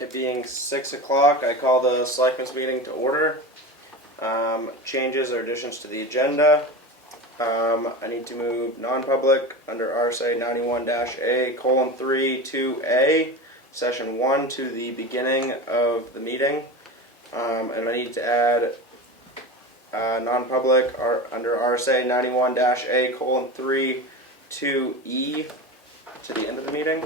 It being 6 o'clock, I call the Selectmen's meeting to order. Changes or additions to the agenda. I need to move non-public under RSA 91-A:3 2A, session 1 to the beginning of the meeting. And I need to add non-public under RSA 91-A:3 2E to the end of the meeting.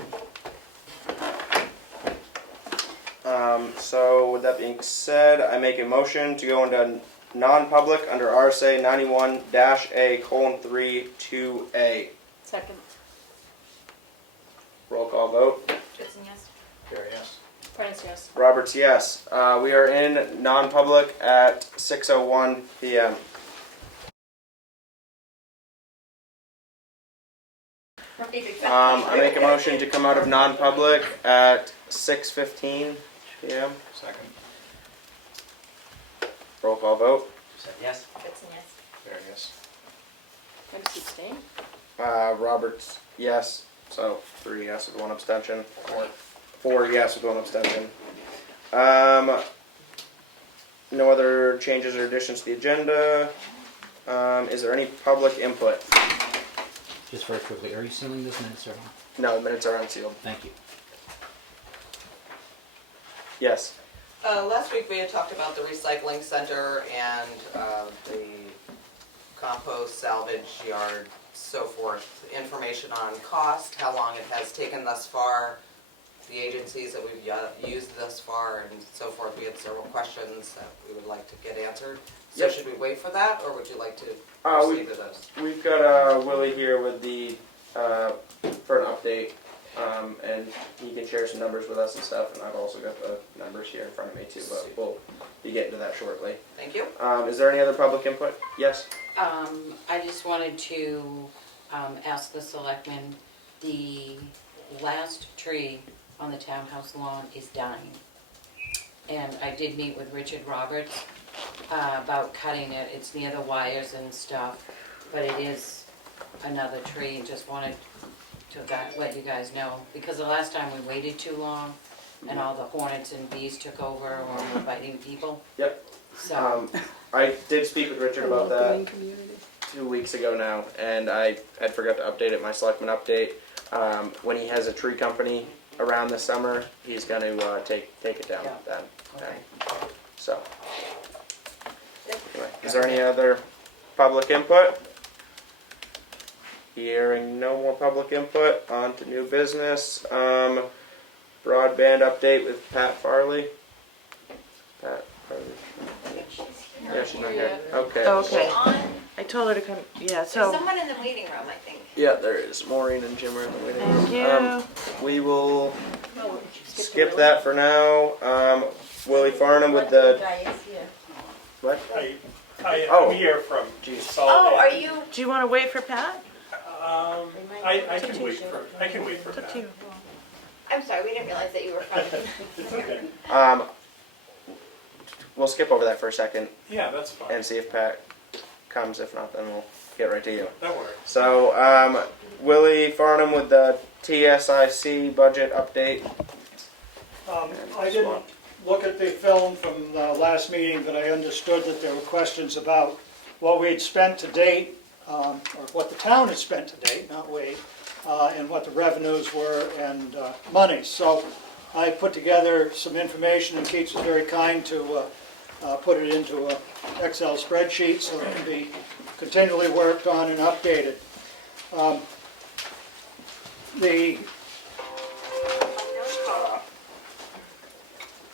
So with that being said, I make a motion to go into non-public under RSA 91-A:3 2A. Second. Roll call vote. Gibson, yes. Gary, yes. Prentice, yes. Roberts, yes. We are in non-public at 6:01 p.m. I make a motion to come out of non-public at 6:15 p.m. Second. Roll call vote. Yes. Gibson, yes. Gary, yes. Prentice, abstain. Roberts, yes. So 3 yes with 1 abstention. 4 yes with 1 abstention. No other changes or additions to the agenda. Is there any public input? Just very quickly, are you sealing those minutes or not? No, the minutes are unsealed. Thank you. Yes. Last week we had talked about the recycling center and the compost salvage yard, so forth. Information on cost, how long it has taken thus far, the agencies that we've used thus far, and so forth. We had several questions that we would like to get answered. So Yep. should we wait for that, or would you like to We- proceed with those? We've got Willie here with the for an update, and he can share some numbers with us and stuff. And I've also got the numbers here in front of me too, but we'll be getting to that shortly. Thank you. Is there any other public input? Yes. I just wanted to ask the selectmen, the last tree on the townhouse lawn is dying. And I did meet with Richard Roberts about cutting it. It's near the wires and stuff, but it is another tree, and just wanted to let you guys know. Because the last time we waited too long, and all the hornets and bees took over or were biting people. Yep. So, I did speak with Richard about that 2 weeks ago now, and I had forgot to update it, my Selectmen update. When he has a tree company around this summer, he's going to take it down Yeah. then. okay. So, anyway, is there any other public input? Hearing no more public input, on to new business. Broadband update with Pat Farley. Pat Farley. Yeah, she's not here. Okay. Okay, On, I told her to come, yeah, there's so, someone in the waiting room, I think. Yeah, there is. Maureen and Jim are in the waiting room. thank you. We will No, skip that for now. Willie Farnham with the what? Oh. I'm here from Jeez. Oh, are Solid. you? Do you want to wait for Pat? I can wait for It's up that. to you. I'm sorry, we didn't realize that you were from. It's okay. We'll skip over that for a second Yeah, that's fine. and see if Pat comes. If not, then we'll get right to you. That works. So, Willie Farnham with the TSIC budget update. I didn't look at the film from the last meeting, but I understood that there were questions about what we had spent to date, or what the town had spent to date, not we, and what the revenues were and money. So I put together some information, and Keats was very kind to put it into an Excel spreadsheet so it can be continually worked on and updated.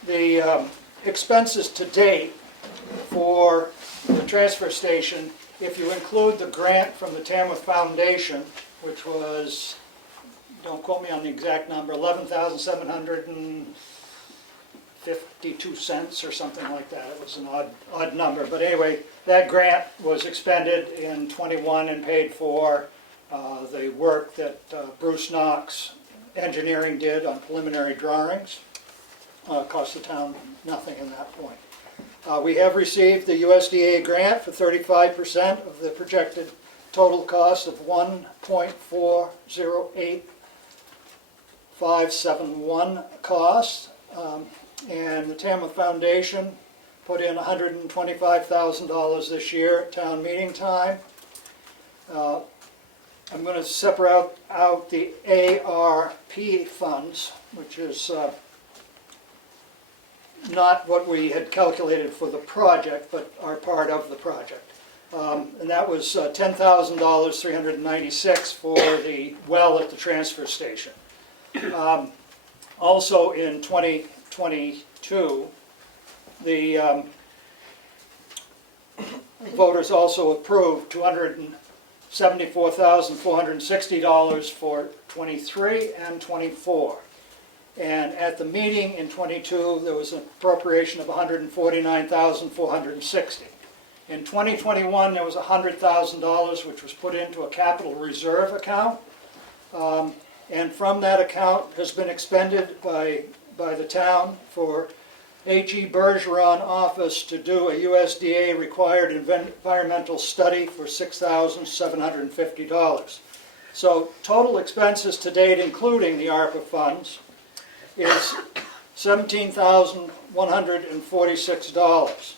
The expenses to date for the transfer station, if you include the grant from the Tamworth Foundation, which was, don't quote me on the exact number, 11,752 cents or something like that. It was an odd number. But anyway, that grant was expended in '21 and paid for the work that Bruce Knox Engineering did on preliminary drawings. Cost the town nothing in that point. We have received the USDA grant for 35% of the projected total cost of $1.408571 costs. And the Tamworth Foundation put in $125,000 this year at town meeting time. I'm going to separate out the ARP funds, which is not what we had calculated for the project, but are part of the project. And that was $10,396 for the well at the transfer station. Also in 2022, the voters also approved $274,460 for 23 and 24. And at the meeting in 22, there was an appropriation of $149,460. In 2021, there was $100,000 which was put into a capital reserve account. And from that account has been expended by the town for H.E. Bergeron office to do a USDA required environmental study for $6,750. So total expenses to date, including the ARPA funds, is $17,146.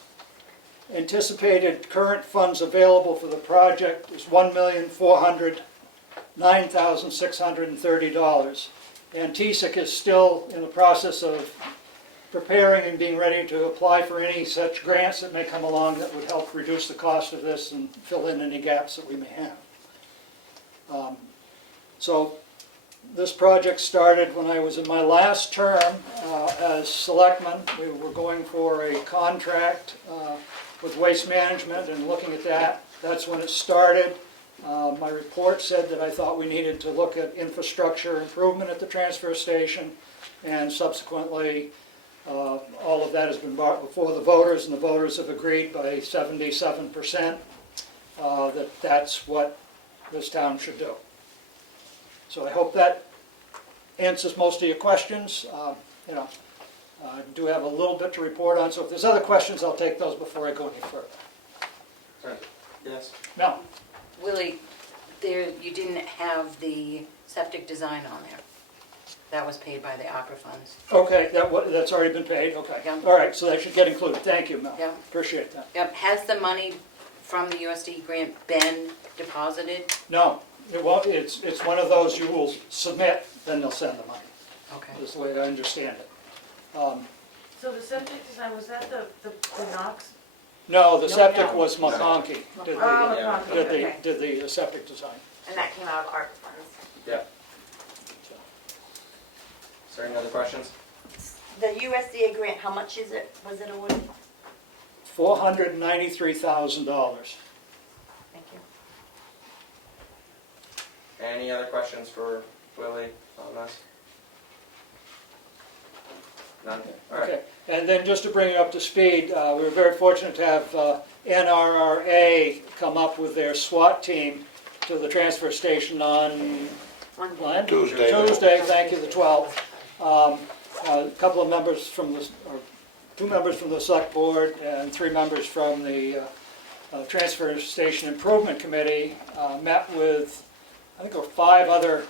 Anticipated current funds available for the project is $1,409,630. And TSEC is still in the process of preparing and being ready to apply for any such grants that may come along that would help reduce the cost of this and fill in any gaps that we may have. So this project started when I was in my last term as selectman. We were going for a contract with Waste Management and looking at that. That's when it started. My report said that I thought we needed to look at infrastructure improvement at the transfer station, and subsequently all of that has been brought before the voters, and the voters have agreed by 77% that that's what this town should do. So I hope that answers most of your questions. I do have a little bit to report on, so if there's other questions, I'll take those before I go any further. Right. Yes. No. Willie, you didn't have the septic design on there. That was paid by the ARPA funds. Okay, that's already been paid, okay. Yeah. All right, so that should get included. Thank you, Mel. Yeah. Appreciate that. Yep, has the money from the USD grant been deposited? No, it won't, it's one of those you will submit, then they'll send the money. Okay. Is the way I understand it. So the septic design, was that the Knox? No, the septic no. was McConkey did Oh, Yeah. okay. did the septic design. And that came out of ARPA funds. Yeah. Is there any other questions? The USDA grant, how much is it, was it awarded? $493,000. Thank you. Any other questions for Willie on this? None? All right. Okay, and then just to bring you up to speed, we were very fortunate to have NRRA come up with their SWAT team to the transfer station on when? Tuesday, thank you, the 12th. A couple of members from the, or 2 members from the select board and 3 members from the transfer station improvement committee met with, I think there were 5 other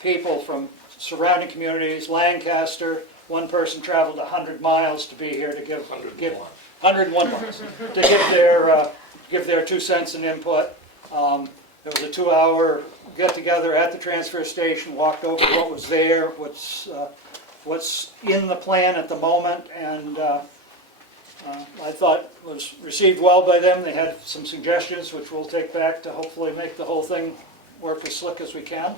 people from surrounding communities, Lancaster. One person traveled 100 miles to be here to give 101 miles to give their 2 cents in input. There was a 2-hour get-together at the transfer station, walked over what was there, what's in the plan at the moment, and I thought was received well by them. They had some suggestions which we'll take back to hopefully make the whole thing work as slick as we can.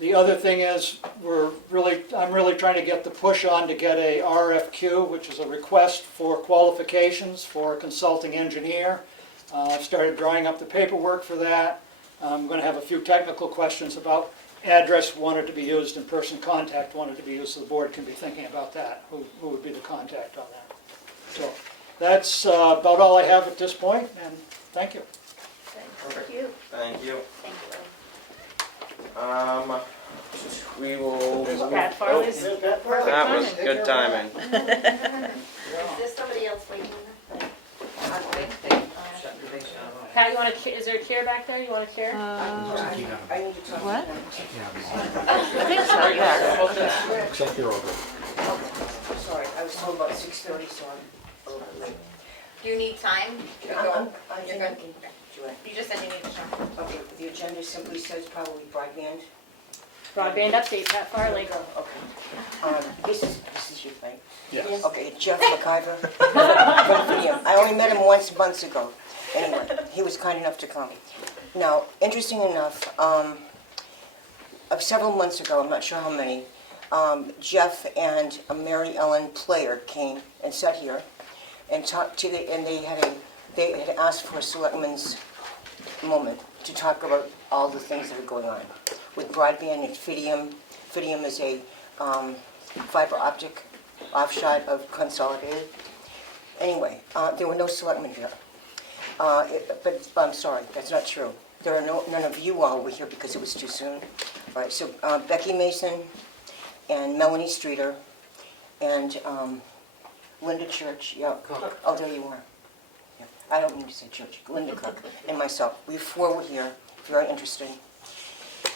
The other thing is I'm really trying to get the push on to get a RFQ, which is a request for qualifications for a consulting engineer. I've started drawing up the paperwork for that. I'm going to have a few technical questions about address wanted to be used and person contact wanted to be used, so the board can be thinking about that, who would be the contact on that. So that's about all I have at this point, and thank you. Perfect. Thank you. Thank you. Thank you. We will. Pat Farley's. That was good timing. Is there somebody else waiting? They shut your face down. Pat, you want is there a chair back there? You want a chair? Looks need to talk to What? them. I think so, yeah. Looks like you're over. Sorry, I was told about 6:30, so I'm a little bit late. Do you need time? I You're think good. I can do it. You just said you need to show. Okay, the agenda simply says probably broadband. Broadband update, Pat Farley. Okay. This is your thing. Yes. Okay, Jeff McIver from Fidium. I only met him once months ago. Anyway, he was kind enough to come. Now, interesting enough, several months ago, I'm not sure how many, Jeff and Mary Ellen Player came and sat here and talked to and they had asked for a selectmen's moment to talk about all the things that are going on with broadband and Fidium. Fidium is a fiber optic offshoot of Consolidated. Anyway, there were no selectmen here. But I'm sorry, that's not true. There are none of you all were here because it was too soon. All right, so Becky Mason and Melanie Streeter and Linda Church, yeah. Cook. Oh, there you are. Yeah. I don't mean to say Church, Linda Cook and myself. We four were here, very interesting.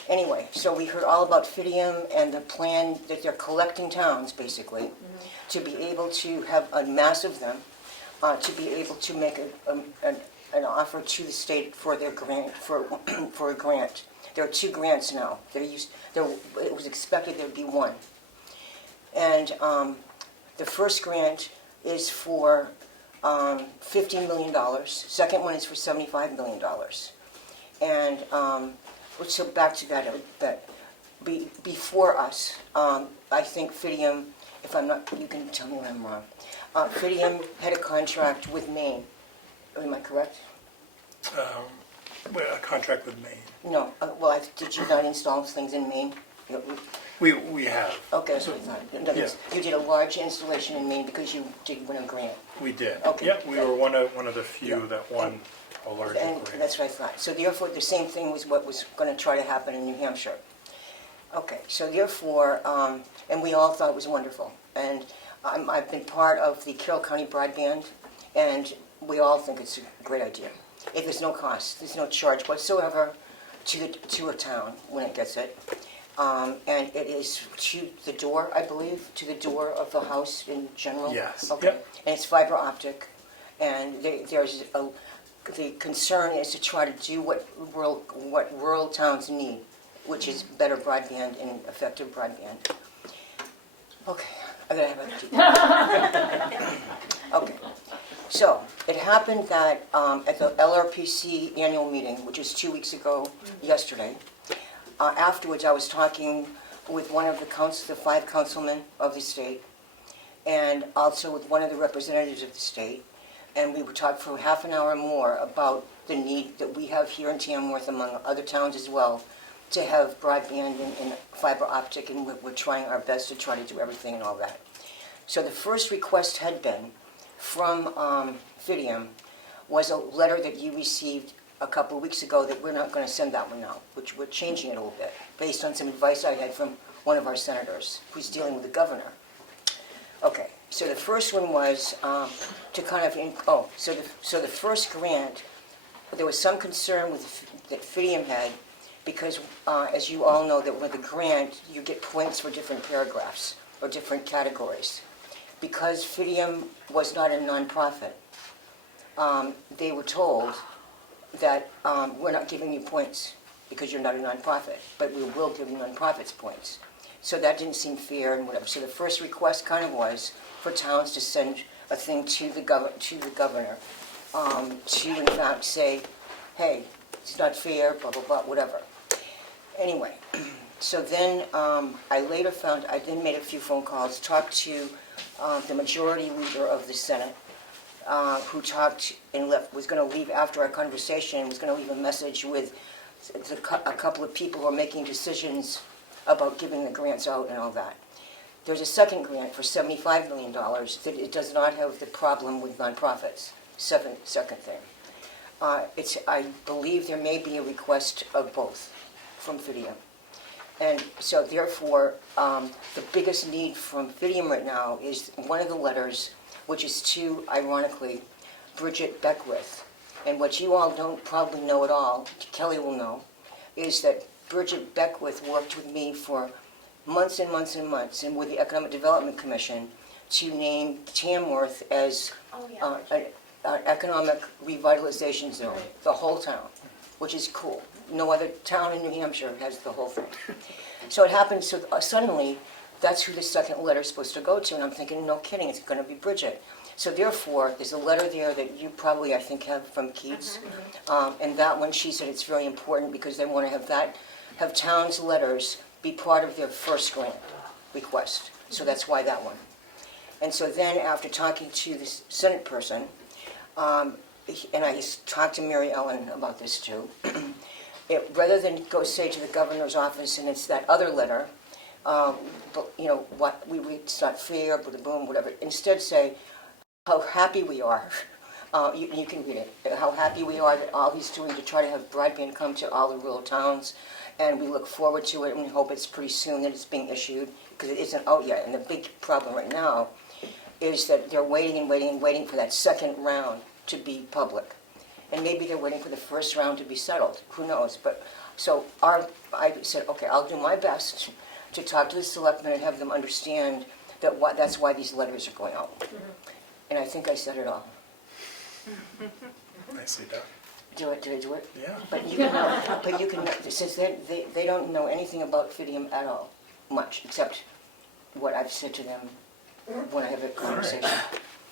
Anyway, so we heard all about Fidium and the plan that they're collecting towns, basically, to be able to have a mass of them, to be able to make an offer to the state for their grant, for a grant. There are 2 grants now. It was expected there would be 1. And the first grant is for $50 million. Second one is for $75 million. And so back to that before us, I think Fidium, if I'm not, you can tell me when I'm wrong. Fidium had a contract with Maine. Am I correct? A contract with Maine. No. Did you not install things in Maine? We have. Okay, that's what I thought. In other words, you did a large installation in Maine because you did win a grant. We did. Okay. Yep, we were one of the few that won a larger And grant. that's what I thought. So therefore, the same thing was what was going to try to happen in New Hampshire. Okay, so therefore, and we all thought it was wonderful. And I've been part of the Carroll County Broadband, and we all think it's a great idea. If there's no cost, there's no charge whatsoever to a town when it gets it. And it is to the door, I believe, to the door of the house in general? Yes. Okay. Yep. And it's fiber optic, and the concern is to try to do what rural towns need, which is better broadband and effective broadband. Okay, I gotta have a Okay, so it happened that at the LRPC annual meeting, which was 2 weeks ago yesterday, afterwards I was talking with one of the 5 councilmen of the state, and also with one of the representatives of the state, and we would talk for half an hour more about the need that we have here in Tamworth, among other towns as well, to have broadband and fiber optic, and we're trying our best to try to do everything and all that. So the first request had been from Fidium was a letter that you received a couple of weeks ago that we're not going to send that one now, which we're changing it a little bit, based on some advice I had from one of our senators who's dealing with the governor. Okay, so the first one was to kind of, so the first grant, there was some concern that Fidium had, because as you all know, that with a grant, you get points for different paragraphs or different categories. Because Fidium was not a nonprofit, they were told that we're not giving you points because you're not a nonprofit, but we will give you nonprofits points. So that didn't seem fair and whatever. So the first request kind of was for towns to send a thing to the governor to in fact say, hey, it's not fair, blah, blah, blah, whatever. Anyway, so then I later I then made a few phone calls, talked to the majority leader of the Senate, who talked and was going to leave after our conversation, was going to leave a message with a couple of people who are making decisions about giving the grants out and all that. There's a second grant for $75 million that it does not have the problem with nonprofits. Second thing. I believe there may be a request of both from Fidium. And so therefore, the biggest need from Fidium right now is one of the letters, which is to, ironically, Bridget Beckwith, And what you all don't probably know at all, Kelly will know, is that Bridget Beckwith worked with me for months and months and months, and with the Economic Development Commission, to name Tamworth as Oh, yeah. an economic revitalization zone, the whole town, which is cool. No other town in New Hampshire has the whole thing. So it happened, so suddenly, that's who the second letter is supposed to go to, and I'm thinking, no kidding, it's gonna be Bridget. So therefore, there's a letter there that you probably, I think, have from Keats. And that one, she said it's very important because they wanna have towns' letters be part of their first grant request. So that's why that one. And so then, after talking to the Senate person, and I talked to Mary Ellen about this too, rather than go say to the governor's office, and it's that other letter, but, you know, it's not fair, boom, whatever. Instead say how happy we are. You can read it. How happy we are that all he's doing to try to have broadband come to all the rural towns, and we look forward to it, and we hope it's pretty soon that it's being issued, because it isn't out yet. And the big problem right now is that they're waiting and waiting and waiting for that second round to be public. And maybe they're waiting for the first round to be settled. Who knows? But so I said, okay, I'll do my best to talk to the selectmen and have them understand that that's why these letters are going out. And I think I said it all. Nicely done. Did I do it? Yeah. But you can, since they don't know anything about Fidium at all, much, except what I've said to them when I have a conversation.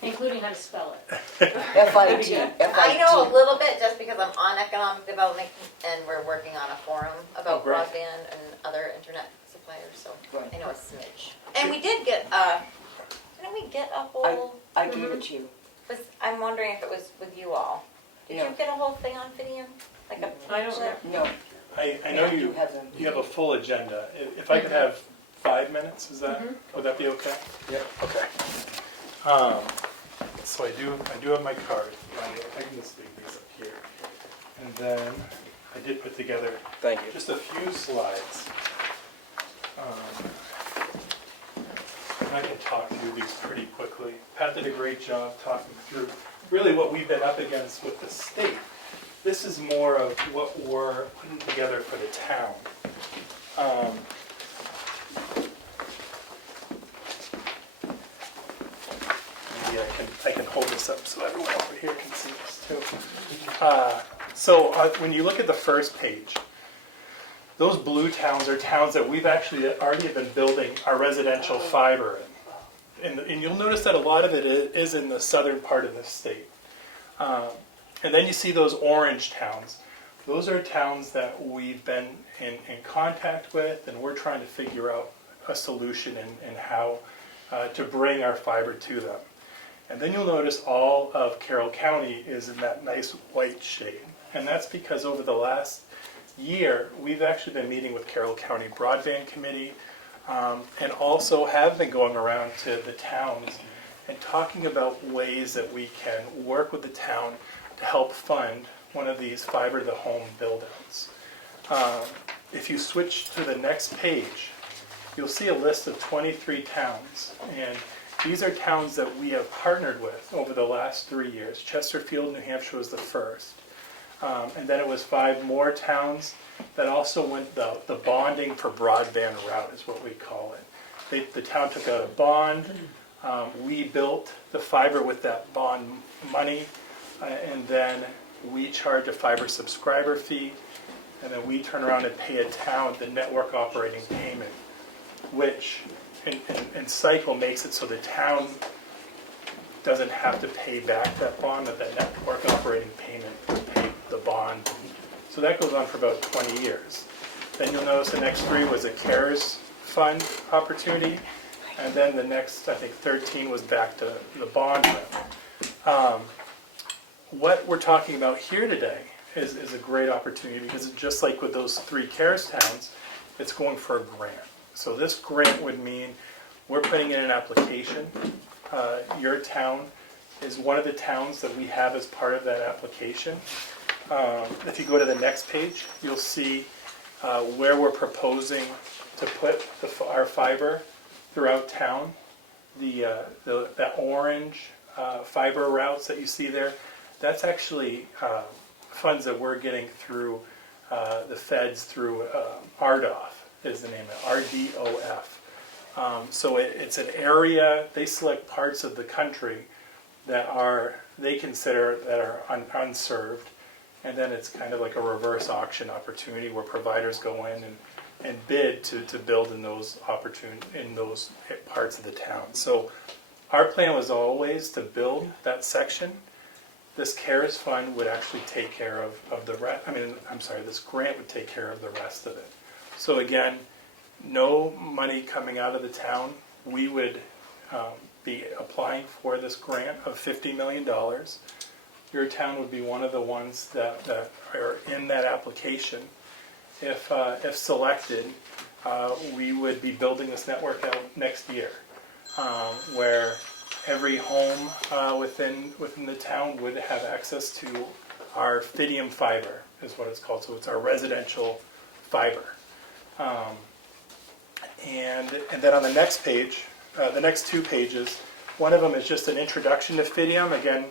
Including how to spell it. FID. I know a little bit just because I'm on economic development and we're working on a forum about great. broadband and other internet suppliers, so Right. I know a smidge. And we did get, didn't we get a whole? I gave it to you. I'm wondering if it was with you all. Did Yeah. you get a whole thing on Fidium? Like a I don't know. No. I know You you have them. you have a full agenda. If I could have 5 minutes, would that be okay? Yep. Okay. So I do have my card. I can just leave these up here. And then I did put together Thank you. just a few slides. And I can talk through these pretty quickly. Pat did a great job talking through really what we've been up against with the state. This is more of what we're putting together for the town. Maybe I can hold this up so everyone over here can see this too. So when you look at the first page, those blue towns are towns that we've actually already been building our residential fiber in. And you'll notice that a lot of it is in the southern part of the state. And then you see those orange towns. Those are towns that we've been in contact with, and we're trying to figure out a solution and how to bring our fiber to them. And then you'll notice all of Carroll County is in that nice white shade. And that's because over the last year, we've actually been meeting with Carroll County Broadband Committee, and also have been going around to the towns and talking about ways that we can work with the town to help fund one of these fiber to the home build-outs. If you switch to the next page, you'll see a list of 23 towns, and these are towns that we have partnered with over the last 3 years. Chesterfield, New Hampshire was the first. And then it was 5 more towns that also went the bonding for broadband route is what we call it. The town took out a bond. We built the fiber with that bond money, and then we charge a fiber subscriber fee, and then we turn around and pay a town the network operating payment, which in cycle makes it so the town doesn't have to pay back that bond, that network operating payment will pay the bond. So that goes on for about 20 years. Then you'll notice the next 3 was a CARES fund opportunity, and then the next, I think, 13 was back to the bond route. What we're talking about here today is a great opportunity because it's just like with those 3 CARES towns, it's going for a grant. So this grant would mean we're putting in an application. Your town is one of the towns that we have as part of that application. If you go to the next page, you'll see where we're proposing to put our fiber throughout town. That orange fiber routes that you see there, That's actually funds that we're getting through the feds through RDOF is the name of it, RDOF. So it's an area, they select parts of the country that they consider that are unserved, and then it's kind of like a reverse auction opportunity where providers go in and bid to build in those parts of the town. So our plan was always to build that section. This CARES fund would actually take care of the rest. This grant would take care of the rest of it. So again, no money coming out of the town. We would be applying for this grant of $50 million. Your town would be one of the ones that are in that application. If selected, we would be building this network out next year, where every home within the town would have access to our Fidium fiber, is what it's called. So it's our residential fiber. And then on the next page, the next 2 pages, one of them is just an introduction to Fidium. Again,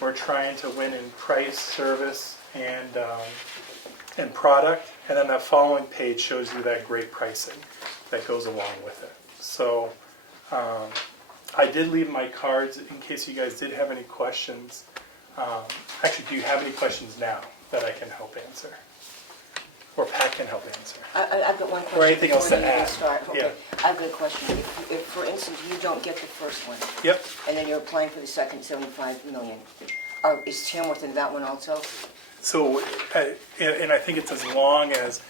we're trying to win in price, service, and product. And then that following page shows you that great pricing that goes along with it. So I did leave my cards in case you guys did have any questions. Actually, do you have any questions now that I can help answer? Or Pat can help answer? I've got one question. Or anything else to before you add. start. Okay. Yeah. I've got a question. If, for instance, you don't get the first one, Yep. and then you're applying for the second 75 million, is Tamworth in that one also? So, and I think it's as long as,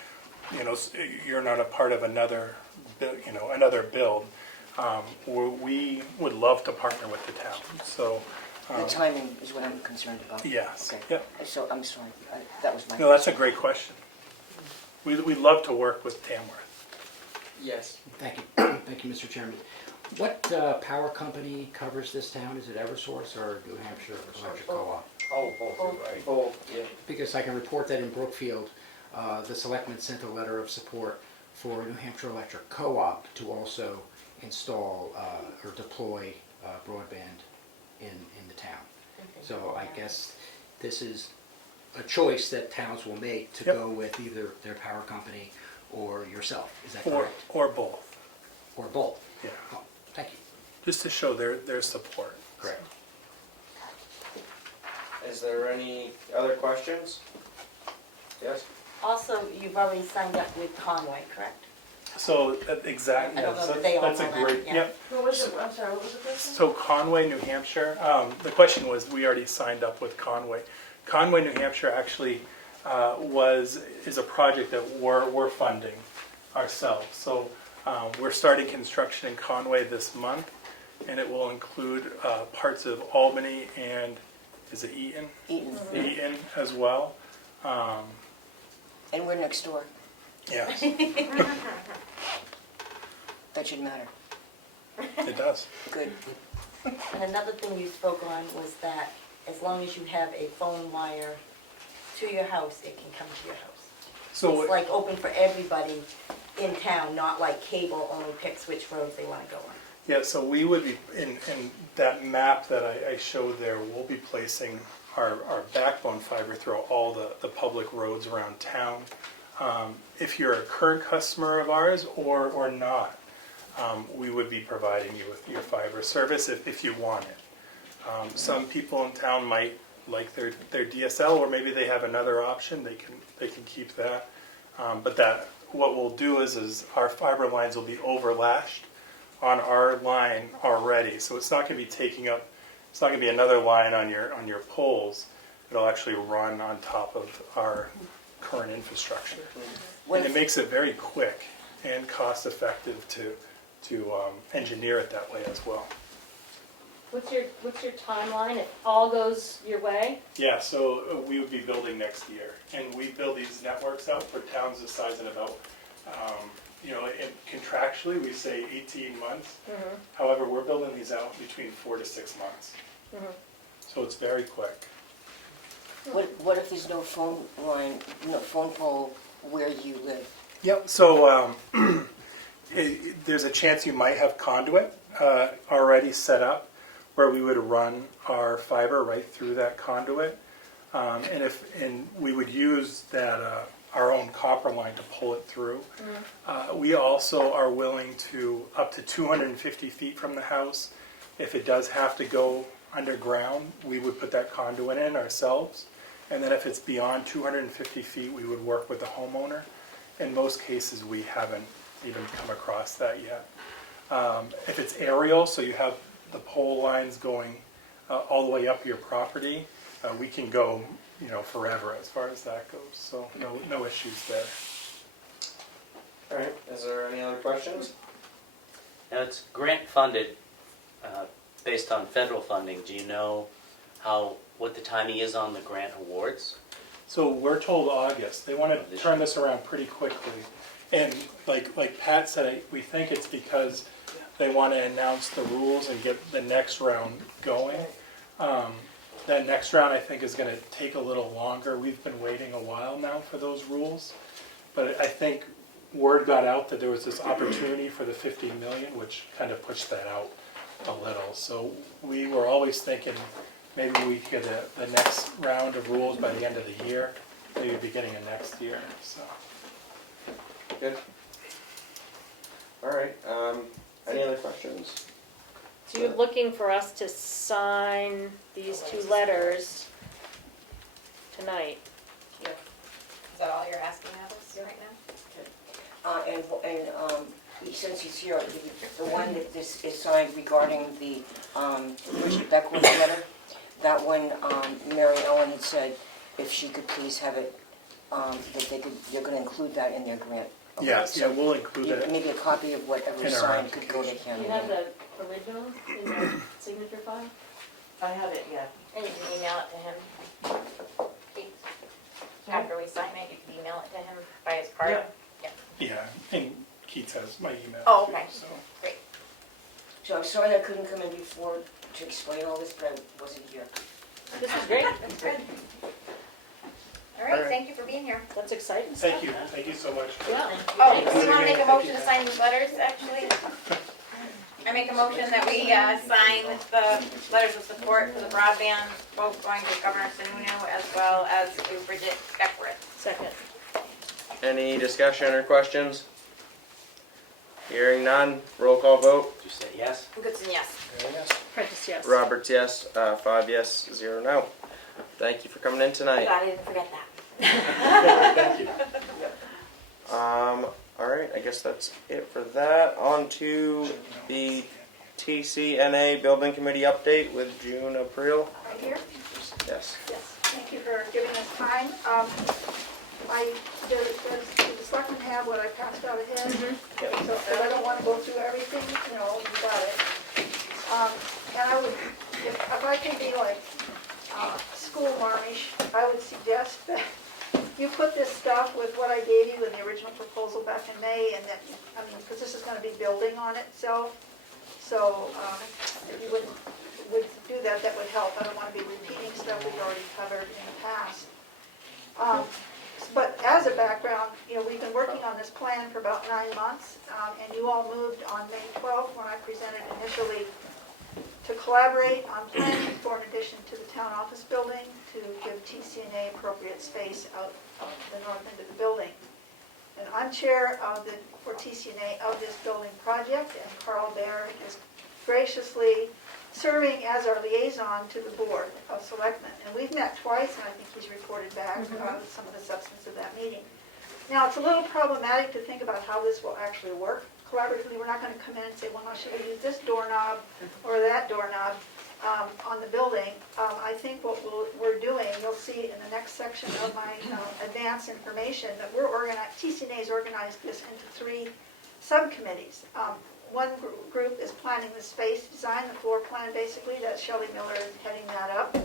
you're not a part of another build, we would love to partner with the town. So, The timing is what I'm concerned about. yes. Okay. Yep. So, I'm sorry, that was my... No, that's a great question. We'd love to work with Tamworth. Yes. Thank you. Thank you, Mr. Chairman. What power company covers this town? Is it Eversource or New Hampshire Electric Co-op? Oh, both, right. Both, yeah. Because I can report that in Brookfield, the Selectmen sent a letter of support for New Hampshire Electric Co-op to also install or deploy broadband in the town. So I guess this is a choice that towns will make to Yep. go with either their power company or yourself. Is that Or correct? both. Or both? Yeah. Oh, thank you. Just to show their support. Correct. Is there any other questions? Yes? Also, you've already signed up with Conway, correct? So exactly. I don't know if they all That's a know that, great. yeah. Yep. What was it, I'm sorry, what was the question? So Conway, New Hampshire. The question was, we already signed up with Conway. Conway, New Hampshire actually is a project that we're funding ourselves. So we're starting construction in Conway this month, and it will include parts of Albany and is it Eaton? Eaton. Eaton as well. And we're next door. Yes, That should matter. it does. Good. And another thing you spoke on was that as long as you have a phone wire to your house, it can come to your house. So It's like open for everybody in town, not like cable only picks which roads they want to go on. yeah, so we would be in that map that I showed there. We'll be placing our backbone fiber through all the public roads around town. If you're a current customer of ours or not, we would be providing you with your fiber service if you want it. Some people in town might like their DSL, or maybe they have another option. They can keep that. But what we'll do is our fiber lines will be overlashed on our line already, so it's not going to be taking up. It's not going to be another line on your poles. It'll actually run on top of our current infrastructure, and it makes it very quick and cost effective to engineer it that way as well. What's your timeline? It all goes your way? Yeah, so we would be building next year, and we build these networks out for towns the size of about, and contractually we say 18 months. Mm-hmm. However, we're building these out between 4 to 6 months. Mm-hmm. So it's very quick. What if there's no phone line, no phone pole where you live? Yep, so there's a chance you might have conduit already set up. where we would run our fiber right through that conduit. And we would use that, our own copper line to pull it through. We also are willing to, up to 250 feet from the house, if it does have to go underground, we would put that conduit in ourselves. And then if it's beyond 250 feet, we would work with the homeowner. In most cases, we haven't even come across that yet. If it's aerial, so you have the pole lines going all the way up your property, we can go, forever as far as that goes. So no issues there. All right, is there any other questions? Now, it's grant funded, based on federal funding. Do you know what the timing is on the grant awards? So we're told August. They want to turn this around pretty quickly. And like Pat said, we think it's because they want to announce the rules and get the next round going. That next round, I think, is going to take a little longer. We've been waiting a while now for those rules. But I think word got out that there was this opportunity for the 50 million, which kind of pushed that out a little. So we were always thinking maybe we could get the next round of rules by the end of the year, maybe beginning of next year. So Good. All right, any other questions? So you're looking for us to sign these two letters tonight? Is that all you're asking of us right now? Since he's here, the one that this is signed regarding the Bridget Beckwood letter, that one, Mary Ellen had said if she could please have it, that they're going to include that in their grant. Okay, yes, so we'll include that. maybe a copy of whatever In our signed could go to him. Do you have the original in your signature file? I have it, yeah. And you can email it to him. Kate, after we sign it, you can email it to him by his card. Yeah. Yeah, and Keith has my email. Oh, too, okay. so. Great. So I'm sorry I couldn't come in before to explain all this, but I wasn't here. This is great. That's good. All All right, right. thank you for being here. That's exciting stuff. Thank you so much. Yeah. Oh, do you want to make a motion to sign these letters, actually? I make a motion that we sign the letters of support for the broadband, both going to Governor Sununu as well as to Bridget Beckworth. Second. Any discussion or questions? Hearing none, roll call vote. Did you say yes? Goodson, yes. Prentice, yes. Roberts, yes. 5 yes, 0 no. Thank you for coming in tonight. I didn't forget that. Thank you. All right, I guess that's it for that. On to the TCNA Building Committee update with June April. Right here? Yes. Yes, thank you for giving us time. The selectmen have what I passed out ahead, so I don't want to go through everything, you got it. And I would, if I can be like school marmish, I would suggest that you put this stuff with what I gave you in the original proposal back in May, and that, because this is going to be building on itself, so if you would do that, that would help. I don't want to be repeating stuff we've already covered in the past. But as a background, we've been working on this plan for about 9 months, and you all moved on May 12th when I presented initially to collaborate on planning for an addition to the town office building to give TCNA appropriate space out of the north end of the building. And I'm chair for TCNA of this building project, and Carl Baer is graciously serving as our liaison to the Board of Selectmen. And we've met twice, and I think he's reported back some of the substance of that meeting. Now, it's a little problematic to think about how this will actually work collaboratively. We're not going to come in and say, well, no, should we use this doorknob or that doorknob on the building. I think what we're doing, you'll see in the next section of my advance information, that TCNA's organized this into 3 subcommittees. One group is planning the space design, the floor plan basically, that Shelley Miller is heading that up.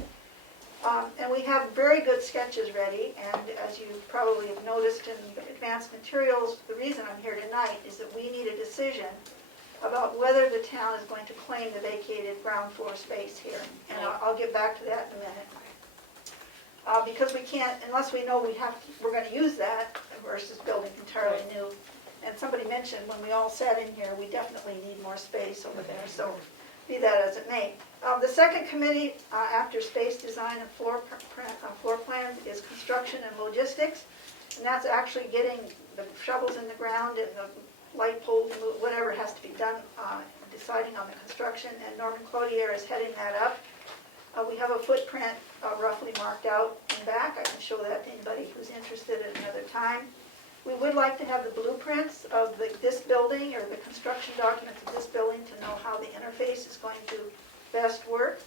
And we have very good sketches ready, and as you probably have noticed in advanced materials, the reason I'm here tonight is that we need a decision about whether the town is going to claim the vacated ground floor space here. And I'll get back to that in a minute. Because we can't, unless we know we're going to use that versus building entirely new. And somebody mentioned when we all sat in here, we definitely need more space over there. So be that as it may. The second committee, after space design and floor plans, is construction and logistics. And that's actually getting the shovels in the ground and the light poles, whatever has to be done, deciding on the construction. And Norman Cloutier is heading that up. We have a footprint roughly marked out and back. I can show that to anybody who's interested at another time. We would like to have the blueprints of this building, or the construction documents of this building, to know how the interface is going to best work.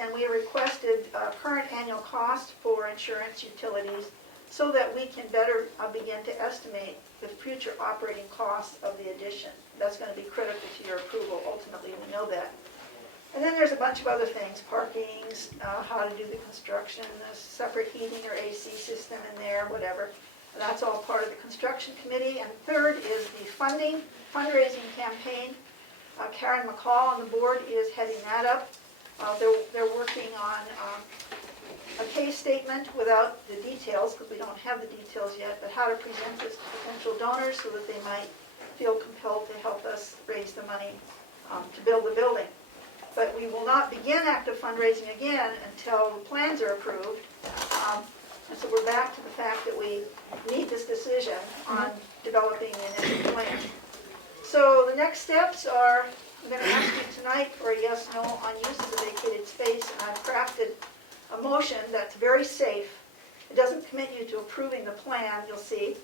And we requested current annual cost for insurance, utilities, so that we can better begin to estimate the future operating costs of the addition. That's going to be critical to your approval. Ultimately, we know that. And then there's a bunch of other things, parkings, how to do the construction, a separate heating or AC system in there, whatever. And that's all part of the construction committee. And third is the fundraising campaign. Karen McCall on the board is heading that up. They're working on a case statement without the details, because we don't have the details yet, but how to present this to potential donors so that they might feel compelled to help us raise the money to build the building. But we will not begin active fundraising again until the plans are approved. And so we're back to the fact that we need this decision on developing the initial plan. So the next steps are, I'm going to ask you tonight for a yes/no on use of the vacated space, and I've crafted a motion that's very safe. It doesn't commit you to approving the plan, you'll see.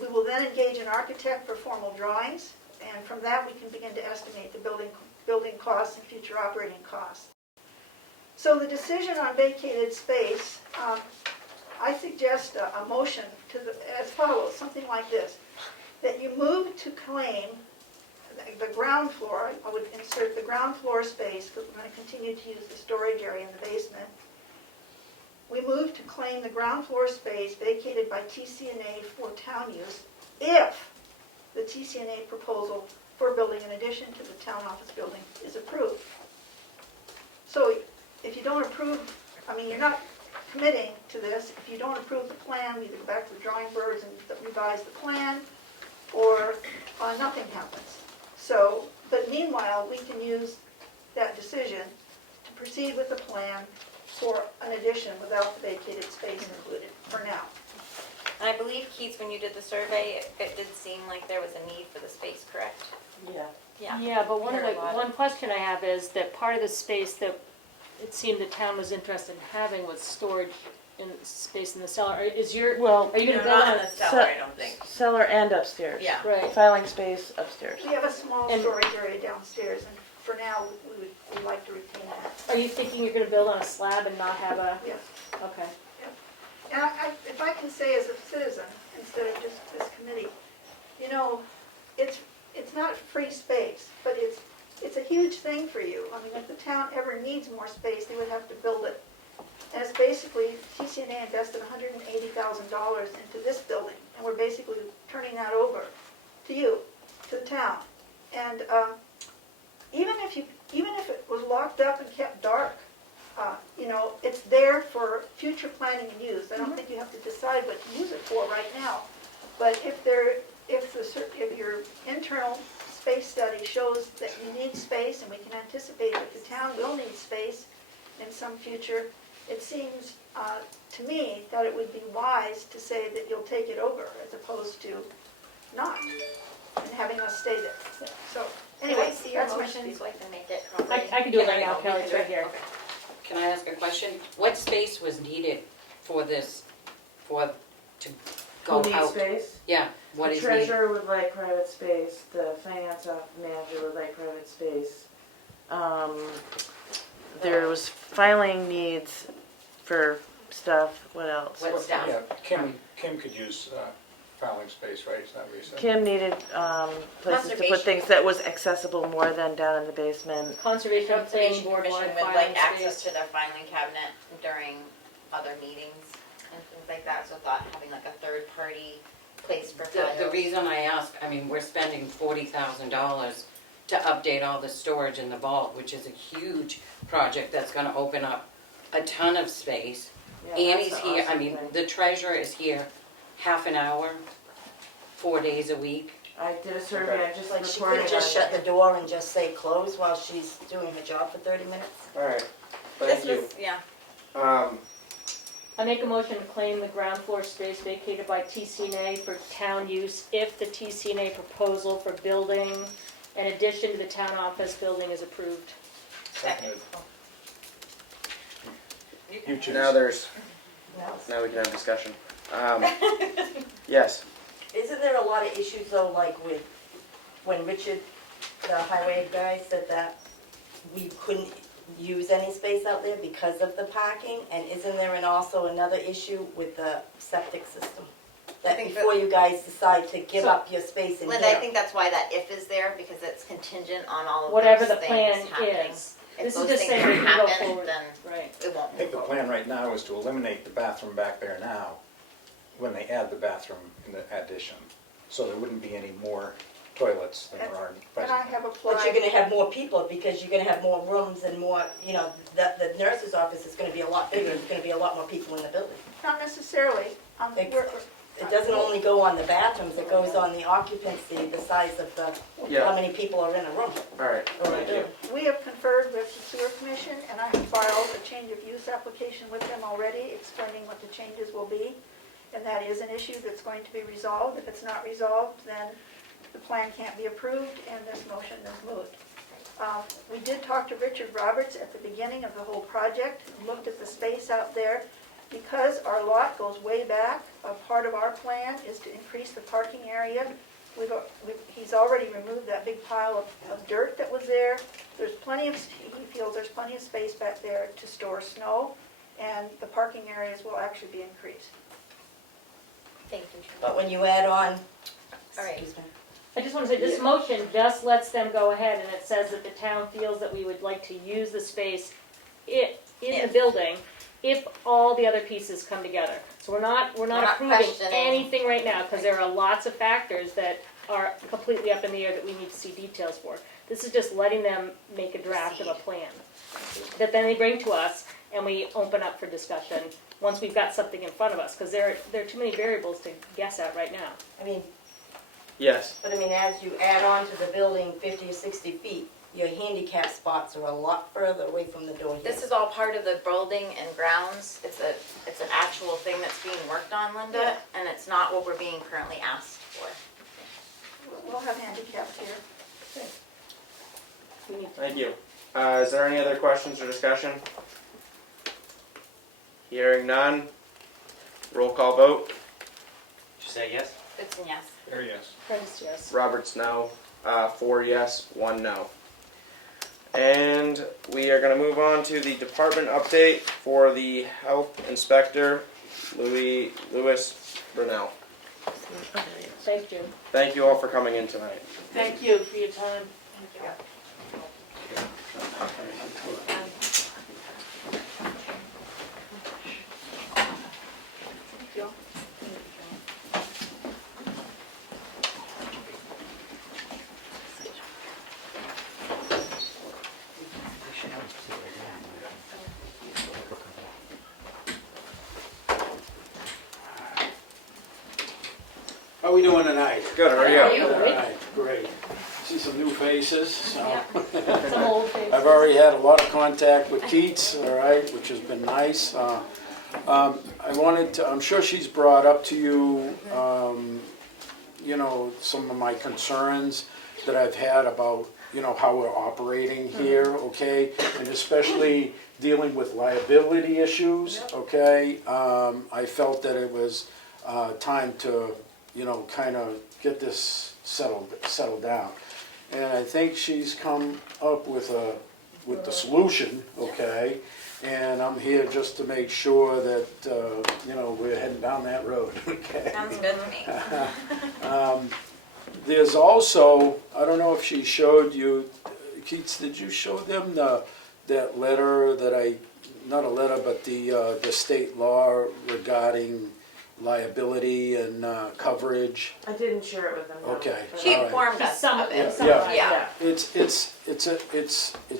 We will then engage an architect for formal drawings, and from that we can begin to estimate the building costs and future operating costs. So the decision on vacated space, I suggest a motion as follows, something like this, that you move to claim the ground floor. I would insert the ground floor space, because we're going to continue to use the storage area in the basement. We move to claim the ground floor space vacated by TCNA for town use if the TCNA proposal for building in addition to the town office building is approved. So if you don't approve, you're not committing to this. If you don't approve the plan, we either go back to the drawing boards and revise the plan, or nothing happens. So, but meanwhile, we can use that decision to proceed with the plan for an addition without the vacated space included for now. And I believe, Keith, when you did the survey, it did seem like there was a need for the space, correct? Yeah. Yeah. Yeah, but Heard a lot. one question I have is that part of the space that it seemed the town was interested in having was storage in space in the cellar. Are you Well, going to build Not on in the cellar, I don't think. cellar and upstairs. Yeah. Right. Filing space upstairs. We have a small And- storage area downstairs, and for now, we'd like to retain that. Are you thinking you're going to build on a slab and not have a? Yes. Okay. And if I can say as a citizen, instead of just this committee, it's not free space, but it's a huge thing for you. If the town ever needs more space, they would have to build it. And it's basically, TCNA invested $180,000 into this building, and we're basically turning that over to you, to the town. And even if it was locked up and kept dark, it's there for future planning and use. I don't think you have to decide what to use it for right now. But if your internal space study shows that you need space, and we can anticipate that the town will need space in some future, it seems to me that it would be wise to say that you'll take it over as opposed to not, and having us stay there. So anyway, Can I see your that's my motion speech. so I can make it properly? I can do it right now, Kelly. It's right here. Okay. Can I ask a question? What space was needed for this, to go Who needs out? space? Yeah, what The is needed? treasurer would like private space, the finance manager would like private space. There was filing needs for stuff, what else? What's down? Yeah, Kim could use filing space, right? Is that what you said? Kim needed places to put Conservation. things that was accessible more than down in the basement. Conservation and Planning Conservation Board Commission wanted would filing like access space. to their filing cabinet during other meetings and things like that, so thought having like a third-party place for files. The reason I ask, we're spending $40,000 to update all the storage in the vault, which is a huge project that's gonna open up a ton of space. Yeah, Annie's that's the here, awesome thing. the treasurer is here half an hour, 4 days a week. I did a survey, I just Like, she reported could just on shut the door and just say close while she's doing her job for 30 minutes. Alright, thank This you. was, yeah. I make a motion to claim the ground floor space vacated by TCNA for town use if the TCNA proposal for building an addition to the town office building is approved. Second. You choose. Now there's, No. now we can have discussion. Yes, Isn't there a lot of issues though, like with, when Richard, the highway guy, said that we couldn't use any space out there because of the parking? And isn't there also another issue with the septic system? That think before you guys decide to give up your space in Linda, I here. think that's why that if is there, because it's contingent on all of Whatever those the plan things happening. is. If This is those just things saying we don't can go happen, forward. then Right. it won't I think move the forward. plan right now is to eliminate the bathroom back there now, when they add the bathroom in the addition. So there wouldn't be any more toilets than there are And I presently. have But applied. you're gonna have more people because you're gonna have more rooms and more, you know, the nurse's office is gonna be a lot bigger, there's gonna be a lot more people in the building. Not necessarily. It doesn't only go on the bathrooms, it goes on the occupancy, the size of the, how yeah, many people are in a room alright, or a thank you. building. We have conferred with the sewer commission, and I have filed a change of use application with them already, explaining what the changes will be. And that is an issue that's going to be resolved. If it's not resolved, then the plan can't be approved, and this motion is moot. We did talk to Richard Roberts at the beginning of the whole project, and looked at the space out there. Because our lot goes way back, a part of our plan is to increase the parking area. He's already removed that big pile of dirt that was there. There's plenty of, he feels there's plenty of space back there to store snow, and the parking areas will actually be increased. Thank you. But when you add on, All right. excuse me, I just want to say, this motion just lets them go ahead, and it says that the town feels that we would like to use the space in the If. building if all the other pieces come together. So we're not not approving questioning. anything right now, because there are lots of factors that are completely up in the air that we need to see details for. This is just letting them make a draft of a plan that then they bring to us, and we open up for discussion once we've got something in front of us, because there are too many variables to guess at right now. I mean, Yes, but I mean, as you add on to the building 50 or 60 feet, your handicap spots are a lot further away from the door here. This is all part of the building and grounds. It's an actual thing that's being worked on, Linda, and it's not what we're being currently asked for. We'll have handicapped here. We need to- thank you. Is there any other questions or discussion? Hearing none. Roll call vote. Did you say yes? It's a yes. There, yes. Prentice, yes. Roberts, no. 4 yes, 1 no. And we are going to move on to the department update for the health inspector, Louis Brunel. Thank you. Thank you all for coming in tonight. Thank you for your time. How are we doing tonight? Good, how are you? All right, great. See some new faces, so. Some old faces. I've already had a lot of contact with Keats, all right, which has been nice. I wanted to, I'm sure she's brought up to you, you know, some of my concerns that I've had about, you know, how we're operating here, okay? And especially dealing with liability issues, okay? I felt that it was time to, you know, kind of get this settled down. And I think she's come up with the solution, okay? And I'm here just to make sure that, you know, we're heading down that road, okay? Sounds good to me. There's also, I don't know if she showed you, Keats, did you show them that letter that not a letter, but the state law regarding liability and coverage? I didn't share it with them. no. Okay. She all right. informed us of it. Yeah. Yeah. It's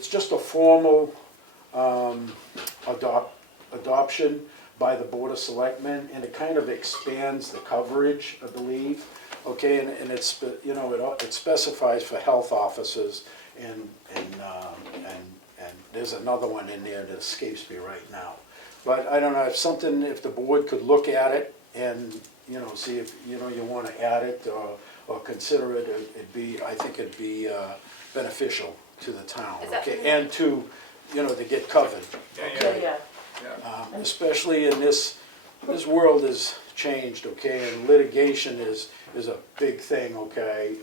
just a formal adoption by the Board of Selectmen, and it kind of expands the coverage, I believe. okay, and it's, you know, it specifies for health officers, and there's another one in there that escapes me right now. But I don't know, if the board could look at it and, you know, see if, you know, you want to add it or consider it, I think it'd be beneficial to the town, Is that okay? something- And to, you know, to get covered, okay? Yeah. Especially in this world has changed, okay, and litigation is a big thing, okay?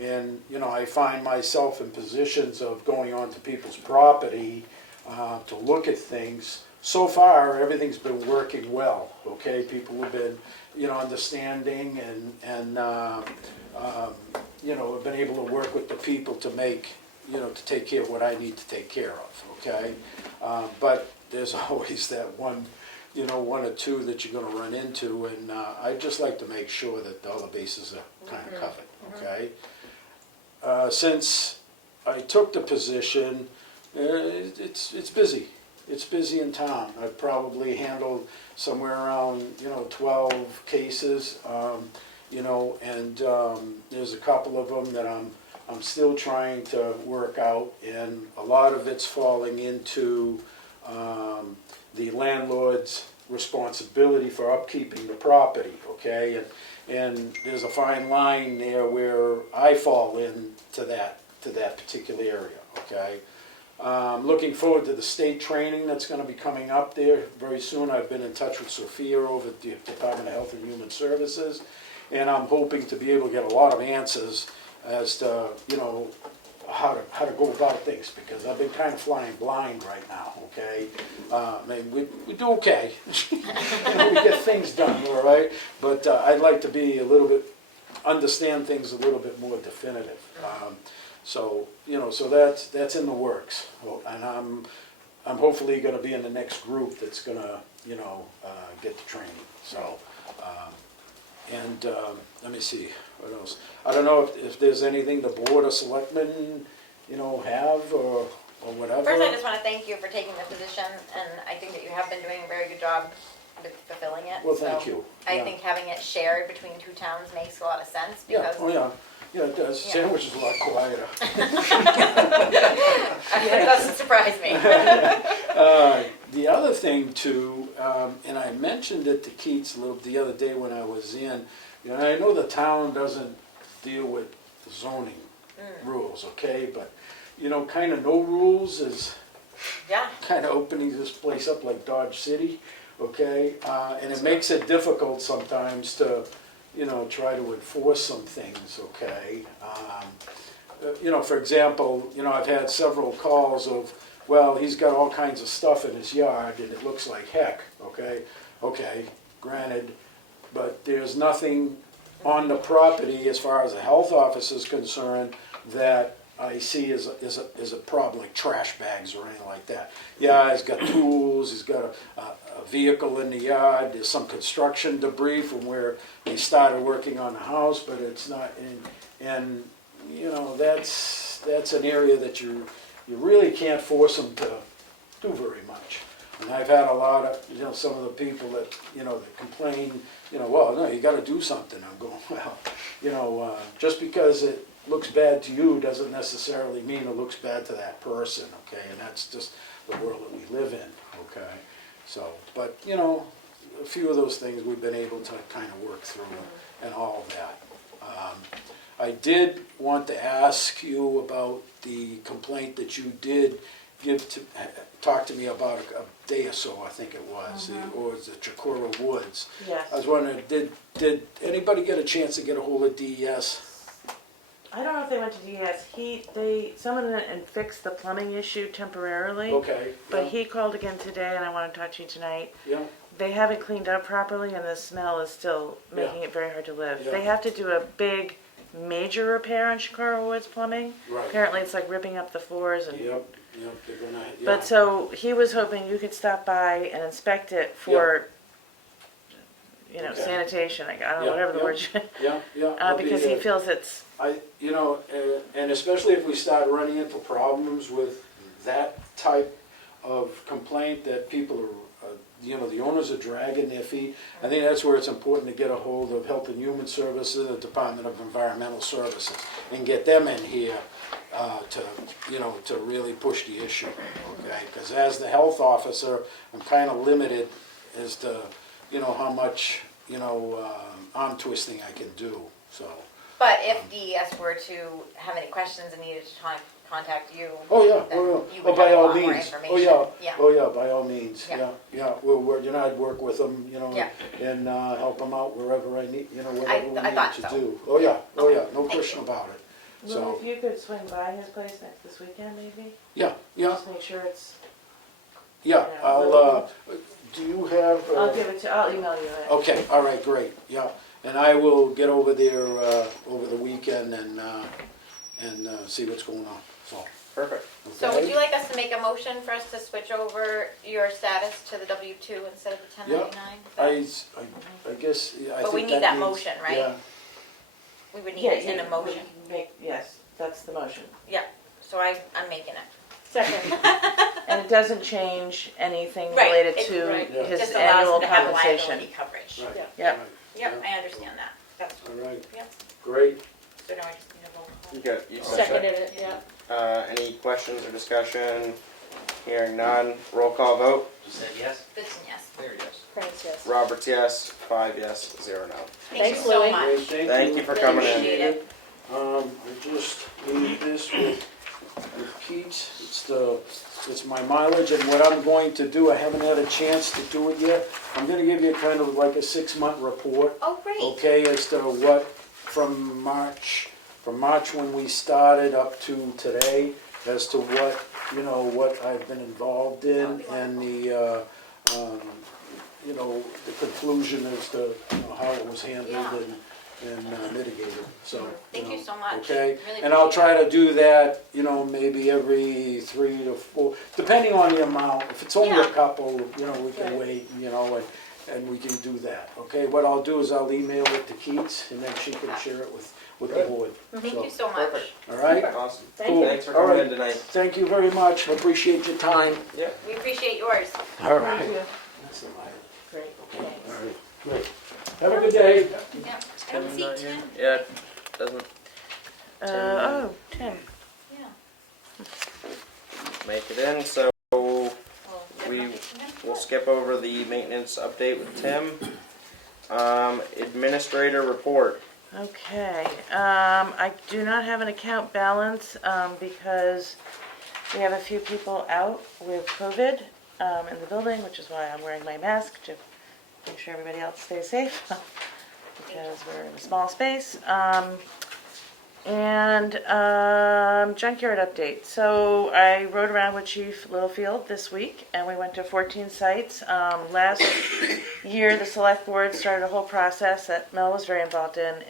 And, you know, I find myself in positions of going onto people's property to look at things. So far, everything's been working well, okay? People have been, you know, understanding and you know, have been able to work with the people to make, you know, to take care of what I need to take care of, okay? But there's always that one, you know, one or two that you're gonna run into, and I'd just like to make sure that all the bases are kind of covered, okay? Since I took the position, it's busy. It's busy in town. I've probably handled somewhere around, you know, 12 cases, you know, and there's a couple of them that I'm still trying to work out, and a lot of it's falling into the landlord's responsibility for upkeeping the property, okay? And there's a fine line there where I fall into that particular area, okay? Looking forward to the state training that's going to be coming up there very soon. I've been in touch with Sophia over at the Department of Health and Human Services, and I'm hoping to be able to get a lot of answers as to, you know, how to go about things, because I've been kind of flying blind right now, okay? I mean, we do okay. You know, we get things done, all right? But I'd like to be understand things a little bit more definitive. So, you know, so that's in the works, and I'm hopefully going to be in the next group that's going to, you know, get the training. So, let me see, what else? I don't know if there's anything the board of selectmen, you know, have or whatever. First, I just want to thank you for taking the position, and I think that you have been doing a very good job with fulfilling it. Well, thank So you. I Yeah. think having it shared between two towns makes a lot of sense, Yeah, because oh yeah, yeah, it does. Yeah. Sandwich is a lot quieter. it doesn't surprise me. The other thing too, and I mentioned it to Keats the other day when I was in, you know, I know the town doesn't deal with zoning rules, okay, but, you know, kind of no rules is Yeah. kind of opening this place up like Dodge City, okay? And it makes it difficult sometimes to, you know, try to enforce some things, okay? You know, for example, you know, I've had several calls of, well, he's got all kinds of stuff in his yard and it looks like heck, okay? Okay, granted, but there's nothing on the property as far as the health office is concerned that I see as a problem, like trash bags or anything like that. Yeah, he's got tools, he's got a vehicle in the yard, there's some construction debris from where they started working on the house, but it's not, and you know, that's an area that you really can't force them to do very much. And I've had a lot of, you know, some of the people that, you know, that complain, you know, well, no, you got to do something. I'm going, well, you know, just because it looks bad to you doesn't necessarily mean it looks bad to that person, okay? And that's just the world that we live in, okay? So, but, you know, a few of those things we've been able to kind of work through and all of that. I did want to ask you about the complaint that you did talk to me about a day or so, I think it was, or was it Chicora Woods? Yes. I was wondering, did anybody get a chance to get a hold of DES? I don't know if they went to DES. Someone went and fixed the plumbing issue temporarily. Okay. But yeah, he called again today, and I want to talk to you tonight. yeah, They haven't cleaned up properly, and the smell is still making it very hard to live. Yeah. They have to do a big, major repair on Chicora Woods plumbing. right. Apparently, it's like ripping up the floors and. Yep, they're gonna, yeah. But so he was hoping you could stop by and inspect it for, you know, Okay. sanitation. I don't know, Yeah, whatever the yeah. word. Yeah, I'll be Because he there. feels it's. You know, and especially if we start running into problems with that type of complaint that people are the owners are dragging their feet. I think that's where it's important to get a hold of Health and Human Services, the Department of Environmental Services, and get them in here to really push the issue, okay? Because as the health officer, I'm kind of limited as to, how much, arm twisting I can do, so. But if DES were to have any questions and needed to contact you, Oh, yeah, then you oh, would by have a all lot more means. information. Oh, yeah, Yeah. oh, yeah, by all means, Yeah. yeah. I'd work with them, Yeah. and help them out wherever I need, whatever I we thought need to so. do. Oh, yeah, no Thank question about it. Well, So, if you could swing by his place this weekend, maybe? yeah, Just make sure it's, yeah, Yeah, I'll, do you have? I'll email you it. Okay, all right, great, yeah. And I will get over there over the weekend and see what's going on, so. Perfect. So okay? would you like us to make a motion for us to switch over your status to the W-2 instead of the 1099? I guess, yeah, I think that But we need that needs- motion, right? Yeah, We would need Yeah, it in a motion. Yes, that's the motion. Yeah, so I'm making it. Second. And it doesn't change anything Right, related it- to right. It his just allows annual them to have compensation. liability coverage. right. Yeah. Yep. right, Yep, yeah. I understand that. That's, All right, Yep. great. so now I just need a roll call. You Seconded it, yeah. Any questions or discussion? Hearing none. Roll call vote. You said yes? Goodson, yes. There, yes. France, yes. Roberts, yes. 5 yes, 0 no. Thank Thanks, you so Louis. much. Great, Thank you for coming in. Appreciate it. I just leave this with Pete. It's my mileage and what I'm going to do. I haven't had a chance to do it yet. I'm gonna give you kind of like a 6-month report, Oh, great. okay, as to what from March when we started up to today, as to what I've been involved in and the conclusion as to how it was handled Yeah. and mitigated, so. Thank you so much. Okay, Really and I'll appreciate try to do that, maybe every 3 to 4, depending on the amount. If it's only a Yeah. couple, we can Right. wait, and we can do that, okay? What I'll do is I'll email it to Keats, and then she can share it with the board. Thank So, you so much. Perfect. all right? Awesome. Thank Cool. you. Thanks for All coming right. in tonight. Thank you very much, I appreciate your time. Yeah. We appreciate yours. All Thank right. you. That's all right. Great, All thanks. right, great. Have a good day. Yeah. I don't see Tim. Yeah, it doesn't Tim. Yeah. make it in, so Well, We- nothing from him? we'll skip over the maintenance update with Tim. Administrator report. Okay, I do not have an account balance, because we have a few people out with COVID, in the building, which is why I'm wearing my mask to make sure everybody else stays safe, because we're in a small space. Junkyard update. So I rode around with Chief Littlefield this week, and we went to 14 sites. Last year, the select board started a whole process that Mel was very involved in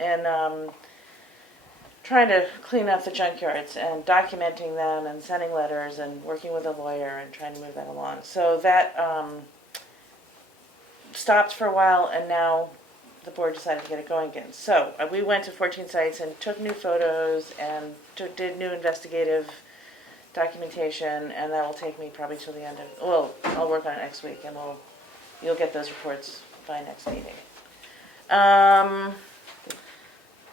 trying to clean up the junkyards and documenting them and sending letters and working with a lawyer and trying to move that along. So that stopped for a while, and now the board decided to get it going again. So we went to 14 sites and took new photos and did new investigative documentation, and that will take me probably till the end of, well, I'll work on it next week, and you'll get those reports by next meeting.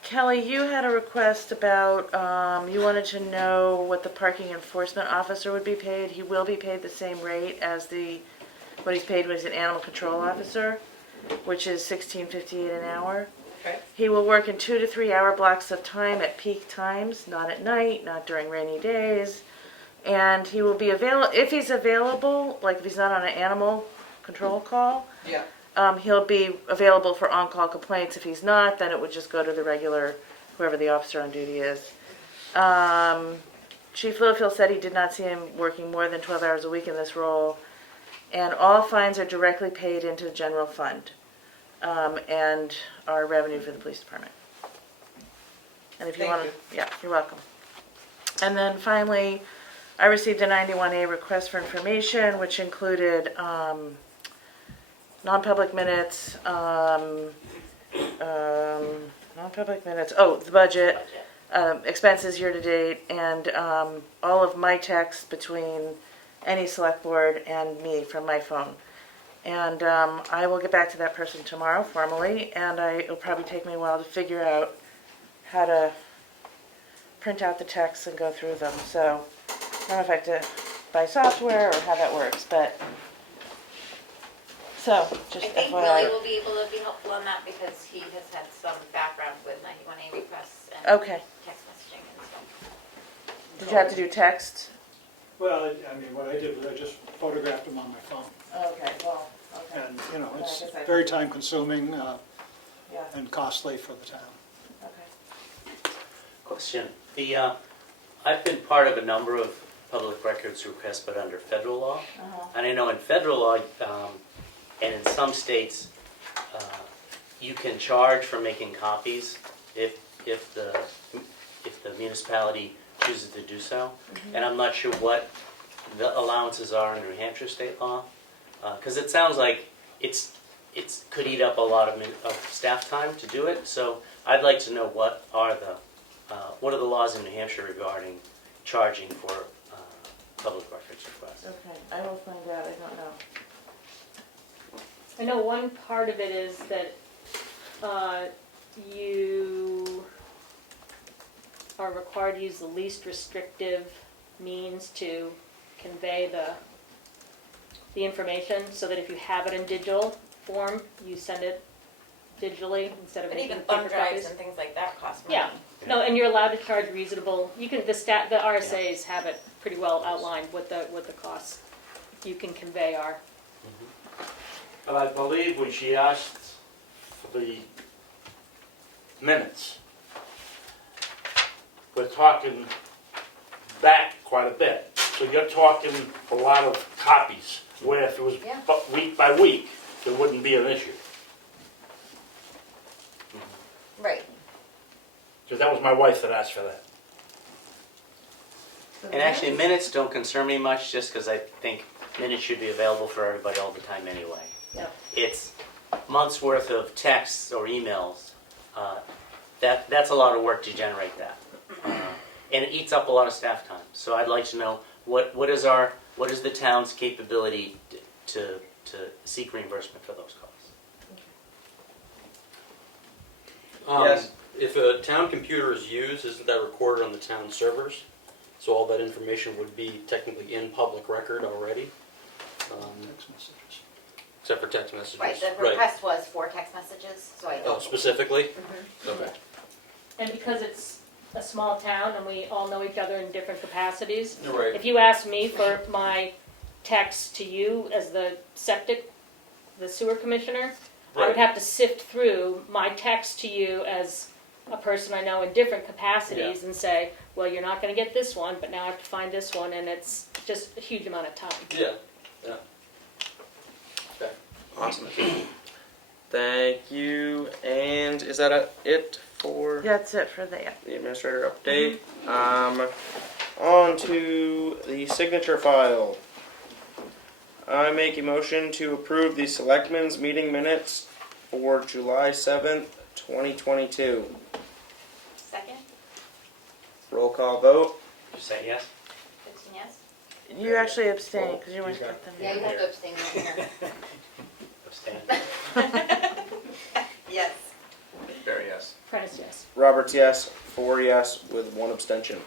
Kelly, you had a request about, you wanted to know what the parking enforcement officer would be paid. He will be paid the same rate as what he's paid when he's an animal control officer, which is $16.58 an hour. Okay. He will work in 2 to 3 hour blocks of time at peak times, not at night, not during rainy days. And he will be available, if he's available, like if he's not on an animal control call, Yeah. he'll be available for on-call complaints. If he's not, then it would just go to the regular, whoever the officer on duty is. Chief Littlefield said he did not see him working more than 12 hours a week in this role. And all fines are directly paid into the general fund, and are revenue for the police department. And if you Thank want you. to, yeah, you're welcome. And then finally, I received a 91A request for information, which included non-public minutes, the budget, expenses year to date, and all of my texts between any select board and me from my phone. And I will get back to that person tomorrow formally, and it'll probably take me a while to figure out how to print out the texts and go through them. So I don't know if I have to buy software or how that works, but so just I think FYI. Willie will be able to be helpful on that because he has had some background with 91A requests and Okay. text messaging and stuff. Did you have to do text? Well, I mean, what I did was I just photographed them on my phone. Okay, well, okay. And, you know, it's I guess I- very time consuming Yeah, and costly for the town. okay. Question. I've been part of a number of public records requests, but under federal law. And I know in federal law, and in some states, you can charge for making copies if the municipality chooses to do so. And I'm not sure what the allowances are in New Hampshire state law, because it sounds like it could eat up a lot of staff time to do it. So I'd like to know what are the laws in New Hampshire regarding charging for public records requests. Okay, I will find out, I don't know. I know one part of it is that you are required to use the least restrictive means to convey the information, so that if you have it in digital form, you send it digitally instead of But making even paper thumb drives copies. and things like that cost money. Yeah, no, and you're allowed to charge reasonable, you can, the RSAs have it pretty well outlined what the costs you can convey are. But I believe when she asked for the minutes, we're talking back quite a bit. So you're talking a lot of copies, where if it was Yeah. week by week, there wouldn't be an issue. Right. Because that was my wife that asked for that. And actually, minutes don't concern me much, just because I think minutes should be available for everybody all the time anyway. Yep. It's months' worth of texts or emails. That's a lot of work to generate that, and it eats up a lot of staff time. So I'd like to know what is the town's capability to seek reimbursement for those costs. Yes. If a town computer is used, isn't that recorded on the town servers? So all that information would be technically in public record already, Text messages. except for text messages. Right, the request was for text messages, so I Oh, don't. specifically? Mhm. Okay. And because it's a small town and we all know each other in different capacities, Right. if you asked me for my text to you as the sewer commissioner, I would Right. have to sift through my text to you as a person I know in different capacities and say, well, you're not gonna get this one, but now I have to find this one, and it's just a huge amount of time. Yeah, yeah. Okay. Awesome. Thank you. And is that it for That's it for the, the administrator update? On to the signature file. I make a motion to approve the Selectmen's meeting minutes for July 7th, 2022. Second, Roll call vote. Did you say yes? 15 yes? you actually abstained because you weren't at the Yeah, you meeting. have to abstain right Abstain. here. Yes. Very yes. Prentice, yes. Roberts yes. 4 yes with 1 abstention.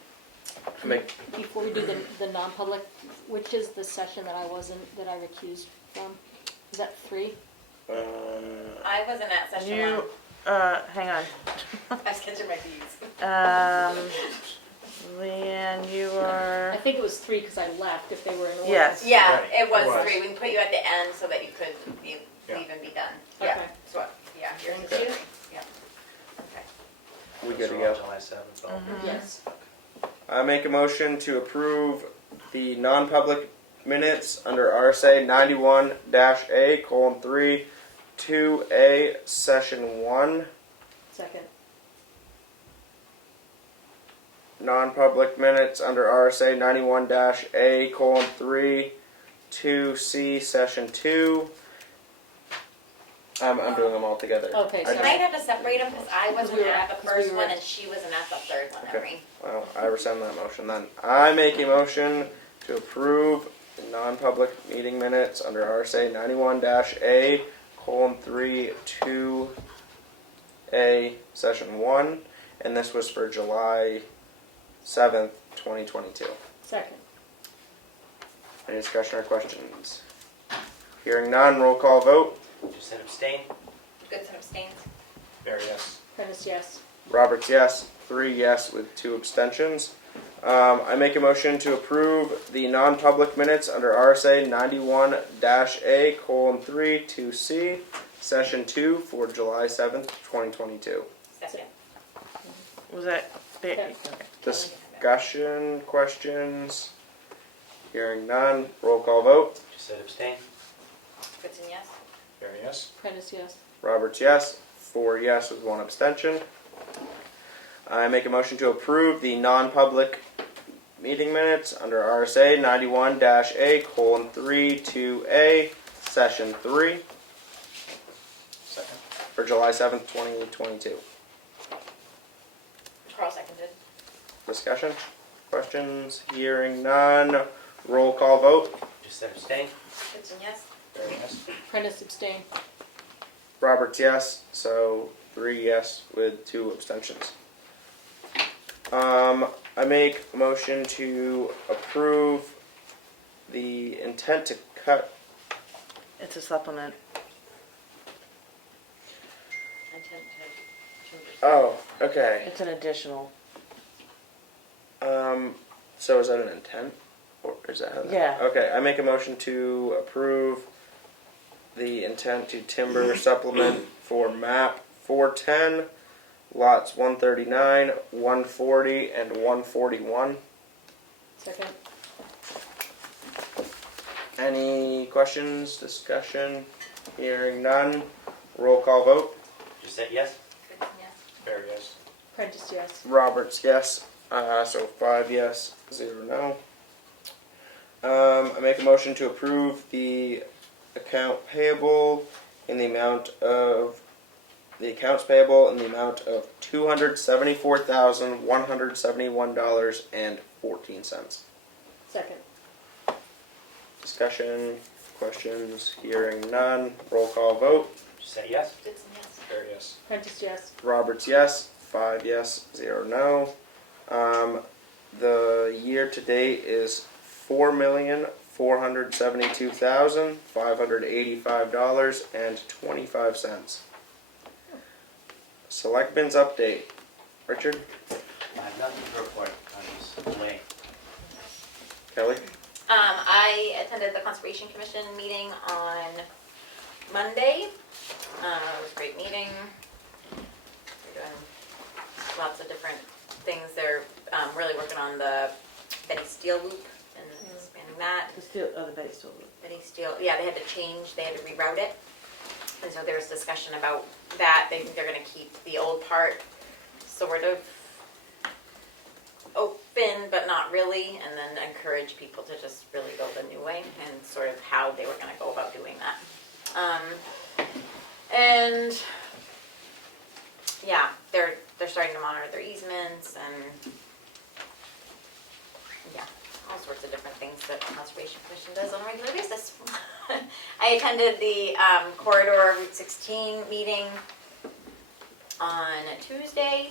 I make Before we do the non-public, which is the session that I recused from? Is that 3? I wasn't at session You, one. hang on. I was catching my bees. Leanne, you I are, think it was 3 because I left, if they were in order. yes. Yeah, Right, it was it was. 3. We can put you at the end so that you could leave Yeah. and be done. Yeah. Okay. So, yeah, yours is Okay. 2? Yeah. Okay. we good to So go. July 7th. all. Yes. I make a motion to approve the non-public minutes under RSA 91-A:3, 2A, Session 1. Second. Non-public minutes under RSA 91-A:3, 2C, Session 2. I'm doing them all together. Okay, I so- You might have to separate them because I wasn't we were- at the because we first were- one and she wasn't at the third one, Okay. Emery. Well, I rescind that motion then. I make a motion to approve non-public meeting minutes under RSA 91-A:3 2A session 1, and this was for July 7th, 2022. Second. Any discussion or questions? Hearing none, roll call vote. Just said abstain. Goodson abstains. Barry, yes. Prentice, yes. Roberts, yes. 3 yes with 2 abstentions. I make a motion to approve the non-public minutes under RSA 91-A:3 2C, Session 2 for July 7th, 2022. Second. Was that? Okay. Discussion, questions? Hearing none, roll call vote. Just said abstain. Goodson, yes. Barry, yes. Prentice, yes. Roberts, yes. 4 yes with 1 abstention. I make a motion to approve the non-public meeting minutes under RSA 91-A:3 2A, Session 3 Second. for July 7th, 2022. Carl seconded. Discussion? Questions? Hearing none. Roll call vote. Just said abstain. Goodson, yes. Barry, yes. Prentice, abstain. Roberts, yes. So 3 yes with 2 abstentions. I make a motion to approve the intent to cut. It's a supplement. Oh, okay. It's an additional. So is that an intent? Or is that how that? Yeah. Okay, I make a motion to approve the intent to timber supplement for map 410, lots 139, 140, and 141. Second. Any questions, discussion? Hearing none. Roll call vote. Just said yes. Goodson, yes. Barry, yes. Prentice, yes. Roberts, yes. So 5 yes, 0 no. I make a motion to approve the account payable in the amount of the accounts payable in the amount of $274,171.14. Second. Discussion, questions, hearing none. Roll call vote. Just said yes. Goodson, yes. Barry, yes. Prentice, yes. Roberts, yes. 5 yes, 0 no. The year to date is $4,472,585.25. Selectmen's update. Richard? I have nothing to report on this delay. Kelly? I attended the Conservation Commission meeting on Monday. It was a great meeting. They're doing lots of different things. They're really working on the Betty Steele loop and expanding that. The steel, the base steel. Betty Steele, yeah, they had to reroute it. And so there was discussion about that. They think they're going to keep the old part sort of open, but not really, and then encourage people to just really go the new way and sort of how they were going to go about doing that. And yeah, they're starting to monitor their easements and yeah, all sorts of different things that the Conservation Commission does on a regular basis. I attended the Corridor Route 16 meeting on Tuesday.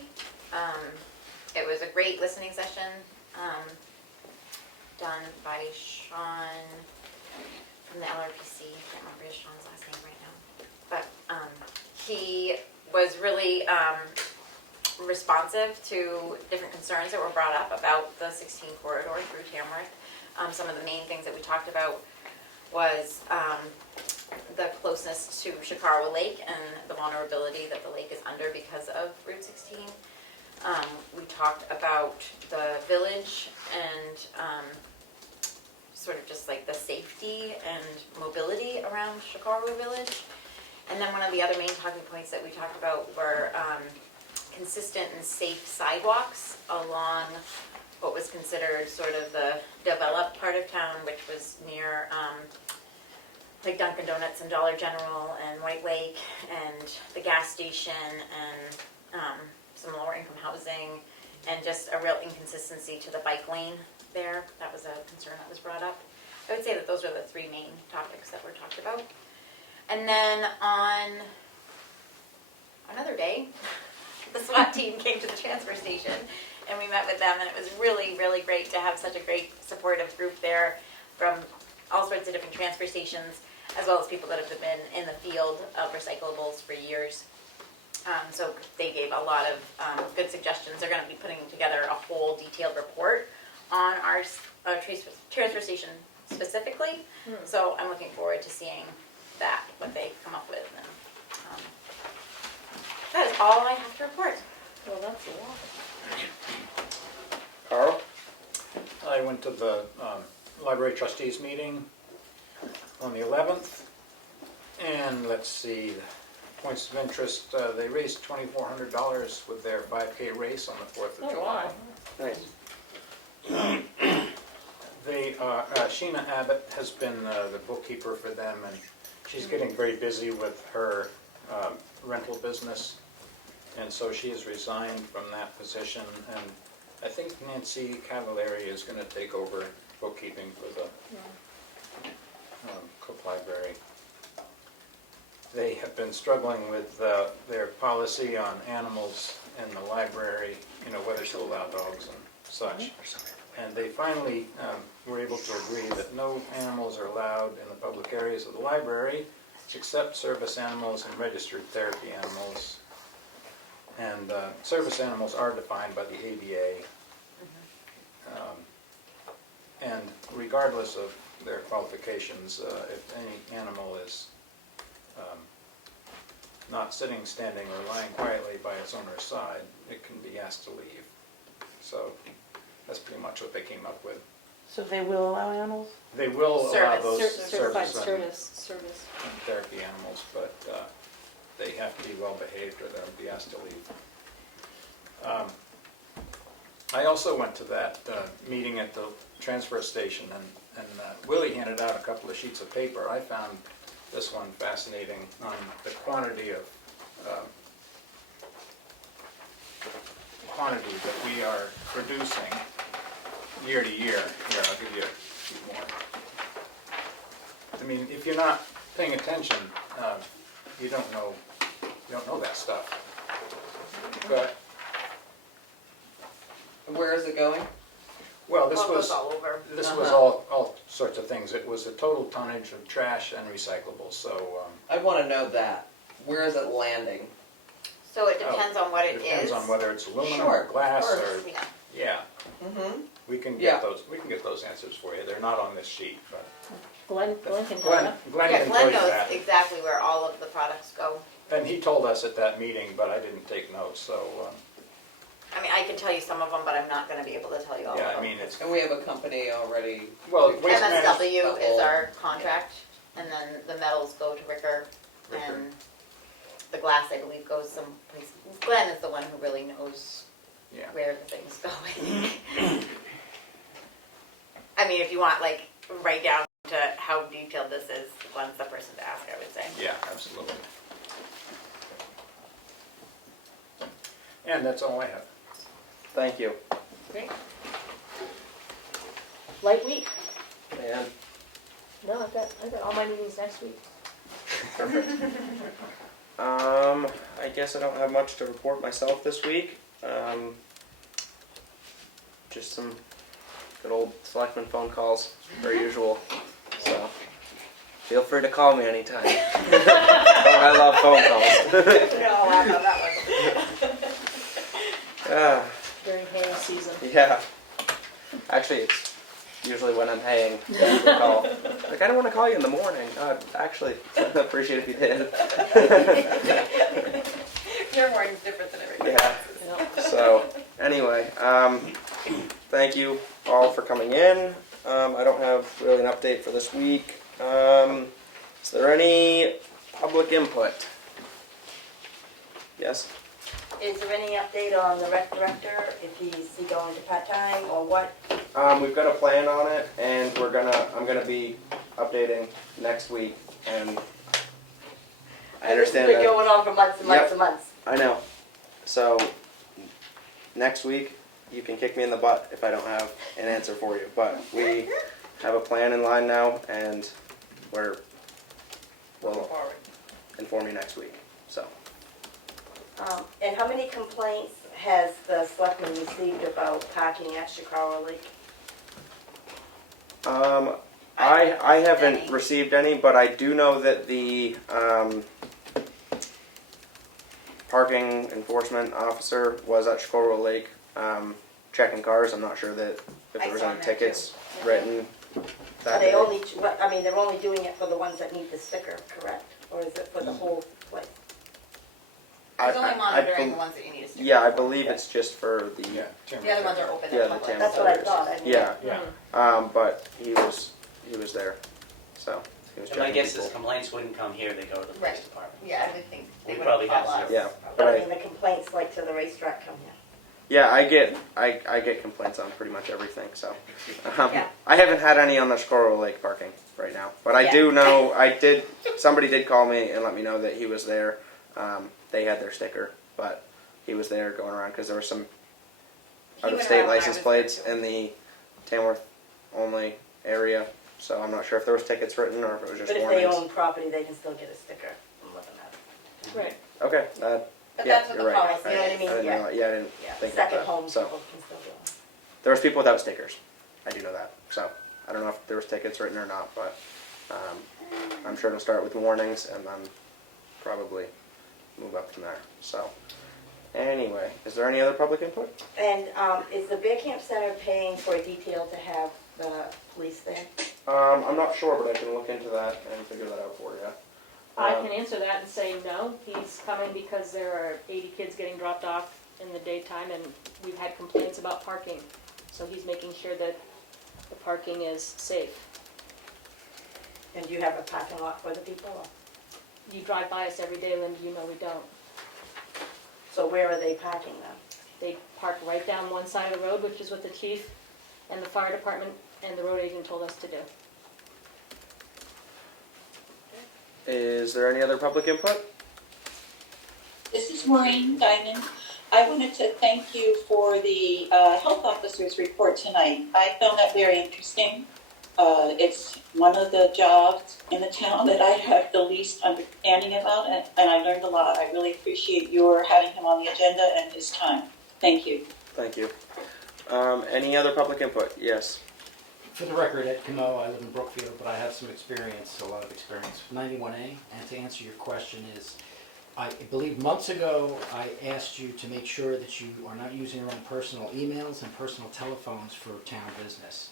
It was a great listening session done by Sean from the LRPC. I can't remember Sean's last name right now. But he was really responsive to different concerns that were brought up about the 16 corridor through Tamworth. Some of the main things that we talked about was the closeness to Chicarwa Lake and the vulnerability that the lake is under because of Route 16. We talked about the village and sort of just like the safety and mobility around Chicarwa Village. And then one of the other main talking points that we talked about were consistent and safe sidewalks along what was considered sort of the developed part of town, which was near like Dunkin' Donuts and Dollar General and White Lake and the gas station and some lower income housing, and just a real inconsistency to the bike lane there. That was a concern that was brought up. I would say that those are the three main topics that were talked about. And then on another day, the SWAT team came to the transfer station and we met with them, and it was really, really great to have such a great supportive group there from all sorts of different transfer stations, as well as people that have been in the field of recyclables for years. So they gave a lot of good suggestions. They're going to be putting together a whole detailed report on our transfer station specifically. So I'm looking forward to seeing that, what they come up with. And that is all I have to report. Well, that's a lot. Carl? I went to the library trustees meeting on the 11th, and let's see, points of interest, they raised $2,400 with their 5K race on the 4th of July. Nice. They, Sheena Abbott has been the bookkeeper for them, and she's getting very busy with her rental business, and so she has resigned from that position, and I think Nancy Cavallari is going to take over bookkeeping for the Cook Library. They have been struggling with their policy on animals in the library, you know, whether to allow dogs and such. And they finally were able to agree that no animals are allowed in the public areas of the library except service animals and registered therapy animals. And service animals are defined by the ABA. And regardless of their qualifications, if any animal is not sitting, standing, or lying quietly by its owner's side, it can be asked to leave. So that's pretty much what they came up with. So they will allow animals? They will allow those Certified service service. and therapy animals, but they have to be well behaved or they'll be asked to leave. I also went to that meeting at the transfer station, and Willie handed out a couple of sheets of paper. I found this one fascinating on the quantity of that we are producing year to year. Here, I'll give you a few more. I mean, if you're not paying attention, you don't know that stuff. But Where is it going? well, this Well, it goes was all over. all sorts of things. It was the total tonnage of trash and recyclables. So I want to know that. Where is it landing? So it depends on what it is. depends on whether it's aluminum Sure, or glass of or course. Yeah. Mm-hmm. we can Yeah. get those. We can get those answers for you. They're not on this sheet, but Glenn can tell Glenn, you. Glenn Yeah, can tell Glenn you knows that. exactly where all of the products go. And he told us at that meeting, but I didn't take notes. So I mean, I can tell you some of them, but I'm not going to be able to tell you all yeah, of them. I mean it's And we have a company already. well, waste management. MSW is our contract, and then the metals go to Ricker, Ricker. and the glass, I believe, goes someplace. Glenn is the one who really knows Yeah. where the things go, I think. I mean, if you want, like, right down to how detailed this is, Glenn's the person to ask, I would say. Yeah, absolutely. And that's all I have. Thank you. Great. Light week. And No, I've got all my meetings next week. perfect. I guess I don't have much to report myself this week. Just some good old selectman phone calls, per usual. So feel free to call me anytime. I love phone calls. We all laugh at that one. During haying season. Yeah. Actually, it's usually when I'm haying. That's the call. Like, I don't want to call you in the morning. Actually, I'd appreciate if you did. Your morning's different than everybody Yeah. else's. So, anyway, thank you all for coming in. I don't have really an update for this week. Is there any public input? Yes? Is there any update on the rec director, if he's going to part-time or what? We've got a plan on it, and I'm gonna be updating next week, and I understand This has been that. going on for months and months Yep. and months. I know. So, next week, you can kick me in the butt if I don't have an answer for you, but we have a plan in line now, and we'll inform you next week, so. And how many complaints has the selectmen received about parking at Chicago Lake? I haven't received any, but I do know that the parking enforcement officer was at Chicago Lake checking cars. I'm not sure that if there was I saw any him there, tickets too. written Are that they day. only, I mean, they're only doing it for the ones that need the sticker, correct? Or is it for the whole place? He's only monitoring the bel- ones that you need to stick. Yeah, I believe it's just for the Yeah, The other ones are open Yeah, to the public. Tamworth That's what I Voters. thought, I mean. Yeah, Yeah. but he was there, so he was And my checking guess is people. complaints wouldn't come here, they go to the police Right. department. Yeah, I would think they We would probably call have us. Yeah, But but I I, mean, the complaints like to the racetrack come here. yeah, I get complaints on pretty much everything. So Yeah. I haven't had any on the Squirrel Lake parking right now, but I Yeah. do know somebody did call me and let me know that he was there. They had their sticker, but he was there going around because there were some He went out-of-state around when I license was plates there, too. in the Tamworth only area. So I'm not sure if there was tickets written or if it was just But if they warnings. own property, they can still get a sticker from looking at it. Right. Okay, But yeah, that's what you're the right. policy You know what I is. mean? I didn't Yeah. realize, I didn't Yeah, think about second that. home So people can still do it. there was people without stickers. I do know that. So I don't know if there was tickets written or not, but I'm sure it'll start with warnings and then probably move up from there. So anyway, is there any other public input? And is the Bear Camp Center paying for a detail to have the police there? I'm not sure, but I can look into that and figure that out for you. I can answer that and say no, he's coming because there are 80 kids getting dropped off in the daytime and we've had complaints about parking. So he's making sure that the parking is safe. And do you have a parking lot for the people? Or- You drive by us every day, Linda, you know we don't. So where are they parking then? They park right down one side of the road, which is what the chief and the fire department and the road agent told us to do. Is there any other public input? This is Maureen Diamond. I wanted to thank you for the health officer's report tonight. I found that very interesting. It's one of the jobs in the town that I have the least understanding about, and I learned a lot. I really appreciate your having him on the agenda and his time. Thank you. Thank you. Any other public input? Yes. For the record, at Comeau, I live in Brookfield, but I have some experience, a lot of experience with 91A. And to answer your question is, I believe months ago, I asked you to make sure that you are not using your own personal emails and personal telephones for town business.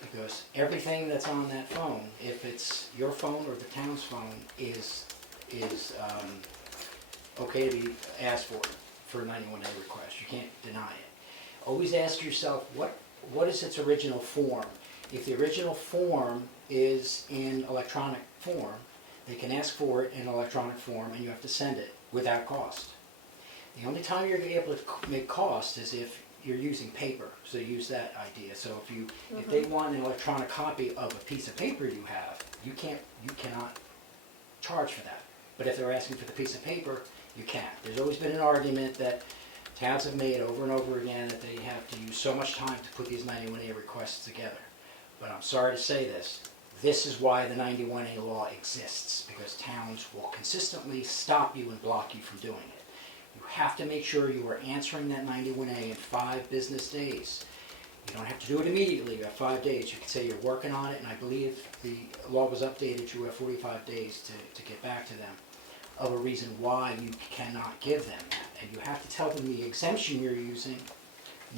Because everything that's on that phone, if it's your phone or the town's phone, is okay to be asked for a 91A request. You can't deny it. Always ask yourself, what is its original form? If the original form is in electronic form, they can ask for it in electronic form and you have to send it without cost. The only time you're able to make cost is if you're using paper, so use that idea. So if they want an electronic copy of a piece of paper you have, you cannot charge for that. But if they're asking for the piece of paper, you can. There's always been an argument that towns have made over and over again that they have to use so much time to put these 91A requests together. But I'm sorry to say this. This is why the 91A law exists, because towns will consistently stop you and block you from doing it. You have to make sure you are answering that 91A in 5 business days. You don't have to do it immediately. You have 5 days. You can say you're working on it, and I believe the law was updated. You have 45 days to get back to them of a reason why you cannot give them that. And you have to tell them the exemption you're using,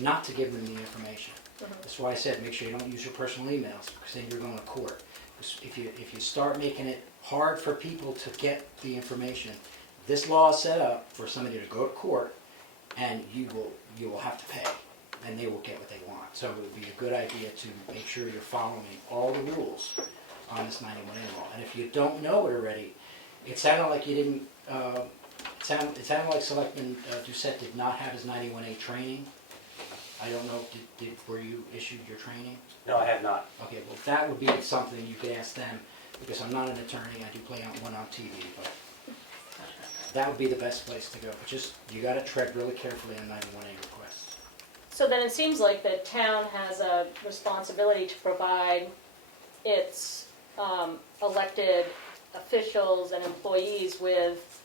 not to give them the information. That's why I said make sure you don't use your personal emails, because then you're going to court. If you start making it hard for people to get the information, this law is set up for somebody to go to court, and you will have to pay, and they will get what they want. So it would be a good idea to make sure you're following all the rules on this 91A law. And if you don't know it already, it sounded like you didn't. It sounded like Selectman Doucette did not have his 91A training. I don't know, were you issued your training? No, I have not. Okay, well, that would be something you could ask them, because I'm not an attorney, I do play one on TV, but that would be the best place to go. But just, you gotta tread really carefully on 91A requests. So then it seems like the town has a responsibility to provide its elected officials and employees with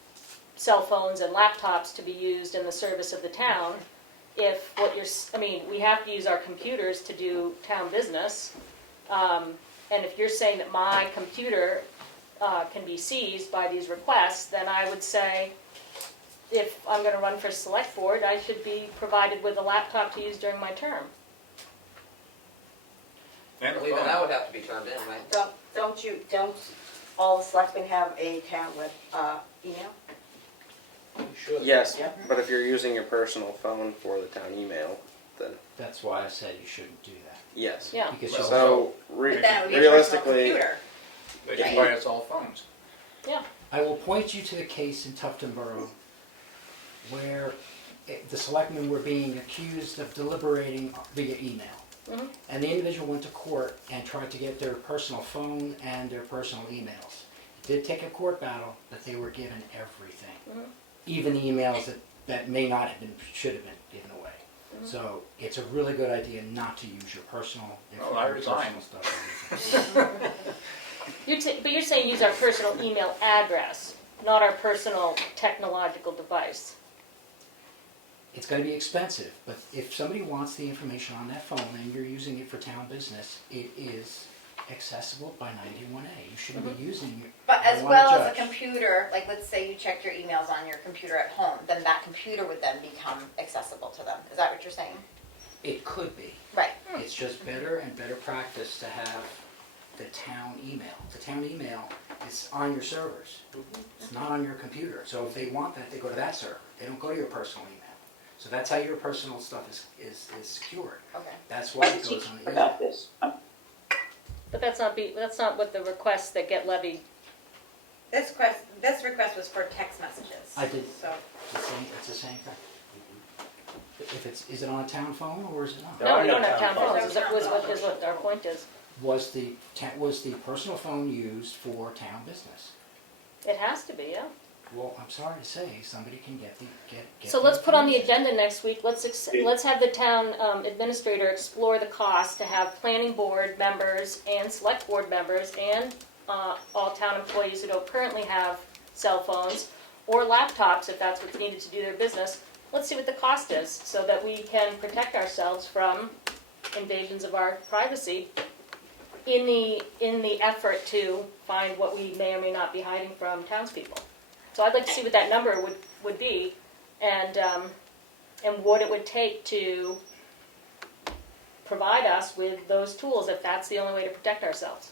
cell phones and laptops to be used in the service of the town. If what you're, I mean, we have to use our computers to do town business. And if you're saying that my computer can be seized by these requests, then I would say, if I'm gonna run for select board, I should be provided with a laptop to use during my term. And a Well, even phone. that would have to be turned in, right? Don't all the selectmen have a town with, email? Yes, Yeah. but if you're using your personal phone for the town email, then That's why I said you shouldn't do that. yes. Yeah. Because Well, you So But then it would be a personal realistically, computer. They should buy us all phones. I will point you to the case in Tufton Borough where the selectmen were being accused of deliberating via email. Mhm. And the individual went to court and tried to get their personal phone and their personal emails. It did take a court battle, but they were given everything. Mhm. Even the emails that may not have been, should have been given away. So it's a really good idea not to use your personal Well, I resign. personal stuff. But you're saying use our personal email address, not our personal technological device. It's going to be expensive, but if somebody wants the information on that phone and you're using it for town business, it is accessible by 91A. You shouldn't be using it. But I as don't well wanna as a judge. computer, like let's say you checked your emails on your computer at home, then that computer would then become accessible to them. Is that what you're saying? It could be. Right. It's just better and better practice to have the town email. The town email is on your servers. It's not on your computer. So if they want that, they go to that server. They don't go to your personal email. So that's how your personal stuff is secured. Okay. That's why I it teach goes on the email. about this. But that's not what the requests that get levied. This request was for text messages. I did. So It's the same thing. Is it on a town phone or is it not? No, are we no don't have town town phones. phones, is what our point is. Was the personal phone used for town business? It has to be, yeah. Well, I'm sorry to say, somebody can get So the let's put on the information. agenda next week, let's have the town administrator explore the cost to have planning board members and select board members and all town employees who don't currently have cell phones or laptops, if that's what's needed to do their business. Let's see what the cost is, so that we can protect ourselves from invasions of our privacy in the effort to find what we may or may not be hiding from townspeople. So I'd like to see what that number would be, and what it would take to provide us with those tools, if that's the only way to protect ourselves.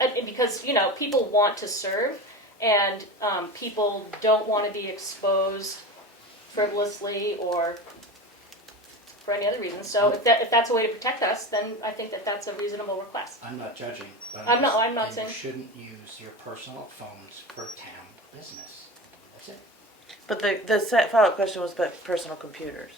And because, people want to serve, and people don't want to be exposed frivolously or for any other reason. So if that's a way to protect us, then I think that that's a reasonable request. I'm not judging, but I'm not saying saying- you shouldn't use your personal phones for town business. That's it. But the follow-up question was about personal computers.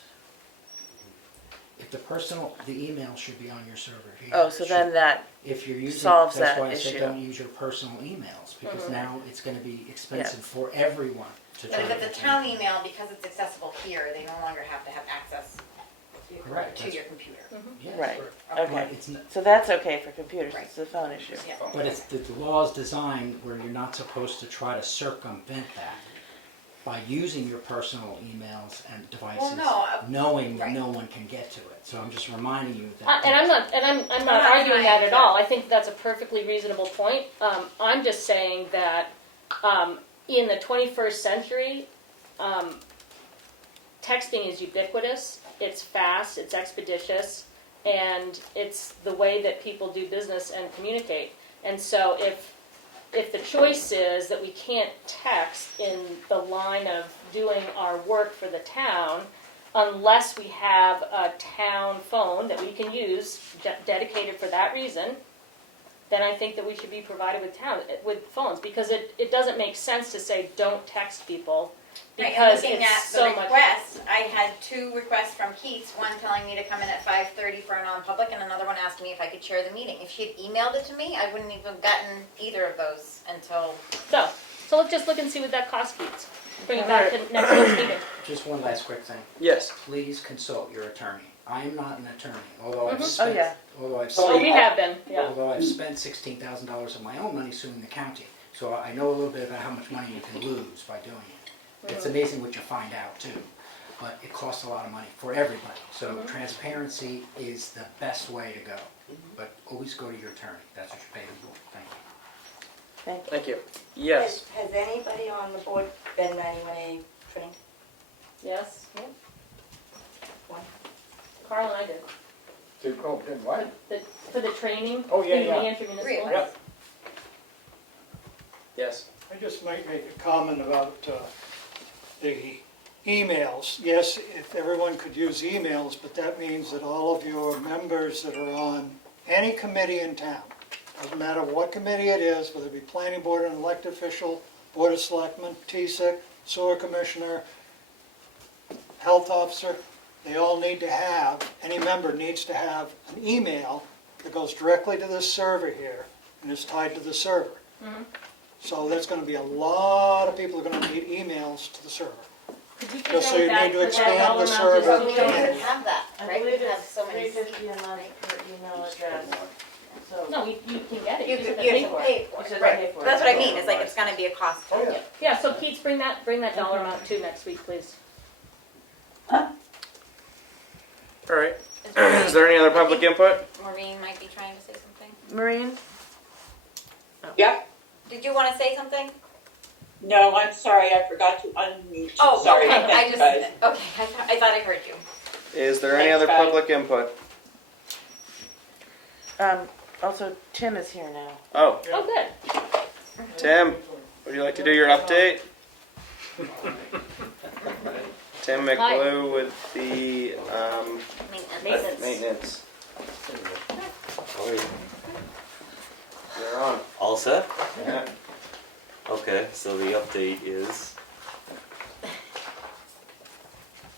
If the email should be on your server here. Oh, so then that, If you're using, solves that's that why I said issue. don't use your personal emails, because Mhm. now it's gonna be expensive for everyone to try But to if get it's a the town information. email, because it's accessible here, they no longer have to have access Correct. to your computer. Yes. right, But okay. it's not, So that's okay for computers, Right. it's the phone issue. Yeah. but it's, the law's designed where you're not supposed to try to circumvent that by using your personal emails and devices, knowing that right. no one can get to it. So I'm just reminding you that. And I'm not not arguing that denying at that. all. I think that's a perfectly reasonable point. I'm just saying that in the 21st century, texting is ubiquitous. It's fast. It's expeditious, and it's the way that people do business and communicate. And so if the choice is that we can't text in the line of doing our work for the town, unless we have a town phone that we can use dedicated for that reason, then I think that we should be provided with phones, because it doesn't make sense to say don't text people, Right, and because looking it's at so the much. request, I had 2 requests from Keats, one telling me to come in at 5:30 for a non-public, and another one asking me if I could chair the meeting. If she had emailed it to me, I wouldn't even have gotten either of those until. So let's just look and see what that cost Keats. Bring it back to next week's meeting. Just one last quick thing. yes. Please consult your attorney. I am not an attorney, although I've Mhm. spent Oh, yeah. although I've Oh, we spent, have been, yeah. although I've spent $16,000 of my own money suing the county. So I know a little bit about how much money you can lose by doing it. It's amazing what you find out too, but it costs a lot of money for everybody. So transparency is the best way to go. But always go to your attorney. That's what you're paying for. Thank you. Thank you. Thank you. Yes. Has anybody on the board been in any way trained? Yes, One? Carl and I did. Did what? For the training. Oh, yeah, being yeah. re-entry Really? municipal. Yeah. Yes. I just might make a comment about the emails. Yes, if everyone could use emails, but that means that all of your members that are on any committee in town, doesn't matter what committee it is, whether it be planning board, an elected official, board of selectmen, TSIC, sewer commissioner, health officer, they all need to have, any member needs to have an email that goes directly to this server here and is tied to the server. So there's going to be a lot of people are going to need emails to the server. Could you Just so you need to with that expand dollar the amount server. just so We we don't know? even have that, I right? believe We have it's so many. $3.50 a month per email address. So No, you can get it. You just have to have pay to for it. pay for You it, should right. pay for it. That's what I mean, it's like it's gonna be a cost. Yeah, so Keats, bring that dollar amount too next week, please. All right. Is there any other public input? Maureen might be trying to say something. Maureen? Yeah? Did you wanna say something? No, I'm sorry, I forgot to unmute. Oh, Sorry okay, about I that, just, guys. okay, I thought I heard you. Is there any Thanks, other guys. public input? Also, Tim is here now. Oh, Oh, good. Tim, would you like to do your update? Tim McGlue with the Maintenance. maintenance. You're on. All set? Yeah. Okay, so the update is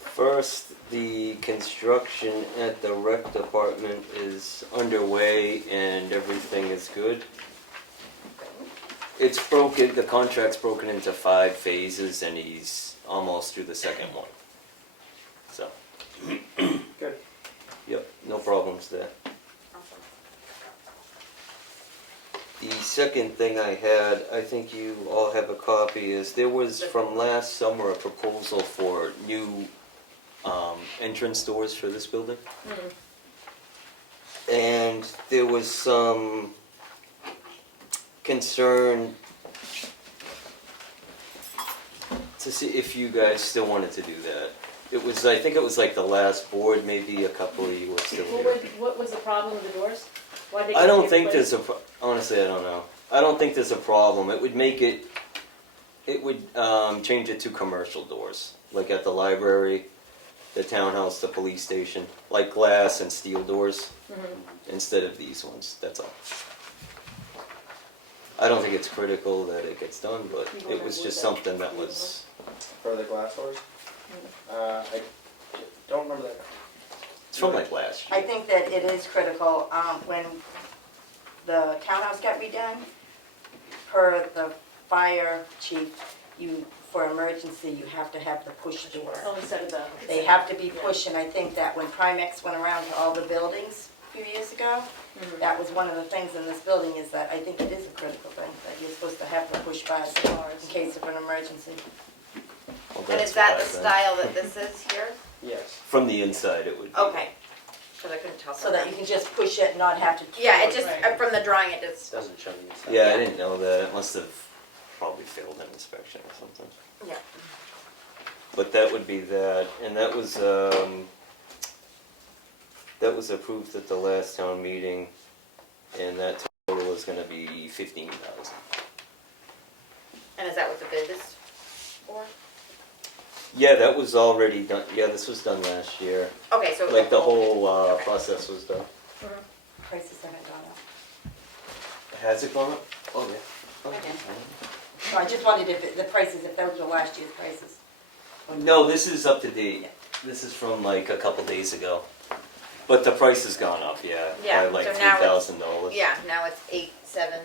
first, the construction at the rec department is underway and everything is good. It's broken, the contract's broken into 5 phases and he's almost through the second one. So. Good. Yep, no problems there. The second thing I had, I think you all have a copy, is there was from last summer a proposal for new entrance doors for this building. And there was some concern to see if you guys still wanted to do that. It was, I think it was like the last board, maybe a couple of you were still here. What was the problem with the doors? Why did they I don't get think replaced? there's honestly, I don't know. I don't think there's a problem. It would make it, change it to commercial doors, like at the library, the townhouse, the police station, like glass and steel doors, instead of these ones, that's all. I don't think it's critical that it gets done, but it was just something that was, For the glass doors? I don't remember that. it's from like last year. I think that it is critical, when the townhouse got redone, per the fire chief, for emergency, you have to have the push door. Oh, instead of the. They have to be pushed, and I think that when Primex went around to all the buildings a few years ago, that was one of the things in this building, is that I think it is a critical thing, that you're supposed to have the push bars in case of an emergency. Well, And that's is that what the I think. style that this is here? Yes. From the inside, it would be. Okay, because I couldn't tell. So that you can just push it and not have to. Yeah, it just, Right. from the drawing, it just, Doesn't show the inside. Yeah, I didn't know that. It must have probably failed an inspection or something. yeah. But that would be that, and that was approved at the last town meeting, and that total is gonna be 15,000. And is that what the bid is for? Yeah, that was already done, yeah, this was done last year. Okay, so. Like the whole process was done. Prices haven't gone up. Has it gone up? Oh, yeah. Oh, Okay. No, I just wondered if the prices, if those were last year's prices. No, this is up to date. This is from like a couple days ago. But the price has gone up, yeah, Yeah, by like so now it's- $3,000. Yeah, now it's 8, 7.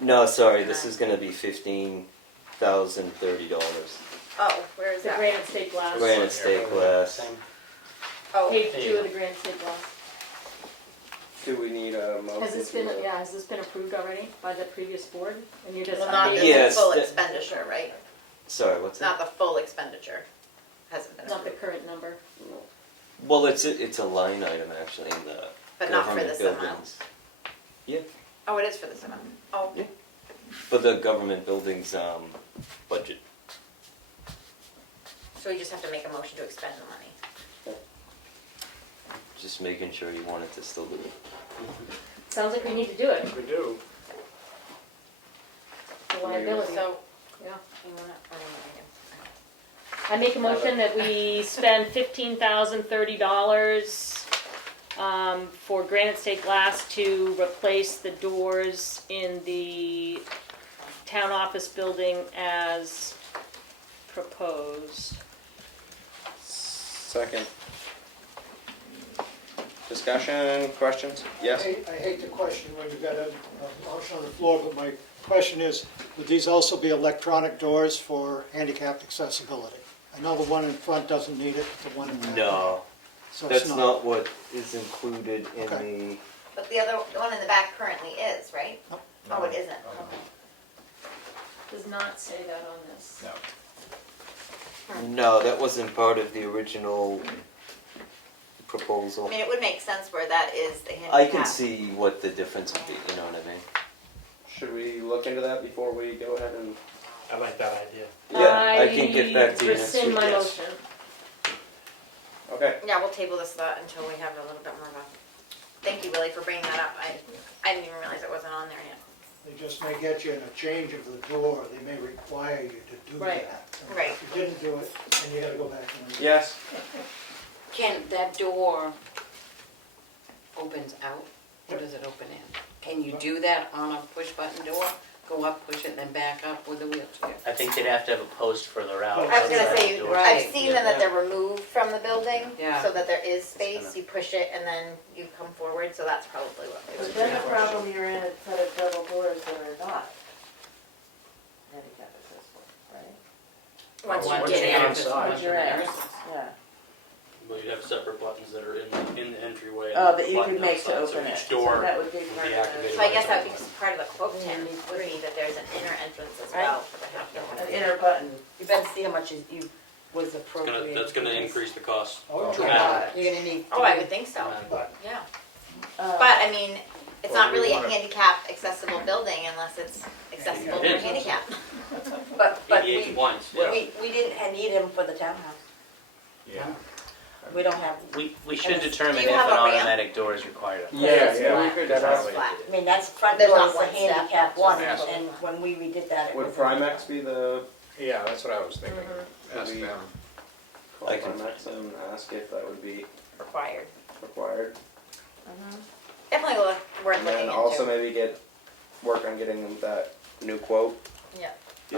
No, sorry, this is gonna be $15,030. Oh, where is The that? granite state glass. Granite state glass. Oh, Page 2 of the granite state glass. Do we need a motion? Has this been, has this been approved already by the previous board? And you're just Well, not updating? the Yes, full that- expenditure, right? Sorry, what's Not that? the full expenditure. Hasn't been Not the approved. current number. Well, it's a line item actually in the But not for government this amount. buildings. Yeah, Oh, it is for this amount. Oh, Yeah. for the government buildings, budget. so we just have to make a motion to expend the money. Just making sure you wanted to still do it. Sounds like we need to do it. We do. The liability. So, Yeah. you wanna, I make a motion that we spend $15,030 for Granite State Glass to replace the doors in the town office building as proposed. Second. Discussion, questions? Yes? I hate to question when you've got a motion on the floor, but my question is, would these also be electronic doors for handicapped accessibility? I know the one in front doesn't need it, but the one in back. No, So it's that's not what is included in Okay. but the one in the back currently is, right? Nope. Oh, it isn't. Does not say that on this. No, that wasn't part of the original proposal. I mean, it would make sense where that is the handicap. I can see what the difference would be, you know what I mean? Should we look into that before we go ahead and? I like that idea. Yeah, I can get back to you next rescind week, my yes. motion. Okay. Yeah, we'll table this thought until we have a little bit more of a, thank you, Willie, for bringing that up. I didn't even realize it wasn't on there yet. They just may get you in a change of the door, they may require you to do Right. that. And Right. If you didn't do it, then you gotta go back and. Yes? Can that door opens out? Or does it open in? Can you do that on a push button door? Go up, push it, then back up with a wheelchair? I think they'd have to have a post further out. I was gonna say, Door. I've seen them that Yeah. they're removed from the building, Yeah. so that there is space, you push it and then you come forward, so that's probably what they But would then do. the problem you're in a set of double doors that are not handicap accessible, right? Once you Once get you're in. inside. Once you're in, yeah. Well, you have separate buttons that are in the entryway. Oh, and that you button could make to outside, so open it. each So door that would be would part be of activated. So I by guess its that would own be button. part of the quote, Tim, would be that there's an inner entrance as well for the An half. inner button. You better see how much was That's appropriated. gonna increase the cost Oh, dramatically. You're gonna need. Oh, I would think so, But yeah. Uh, But, I mean, it's Well, not we really a wanna- handicap accessible building unless it's accessible for It is. handicap. But ADA we, compliance, yeah. we didn't need him for the townhouse. Yeah. We don't have, We should determine Do if you an have a ramp? automatic door is required. Yeah, yeah. We could It's definitely. flat. I mean, that's front There's door not is the one step. handicap one, Yes. and when we redid that, it Would was. Primex be the? Yeah, that's what I was thinking. Ask We- them. Call I can- Primex and ask if that would be Required. required. Definitely worth And looking then also into. maybe work on getting them that new quote. Yeah, For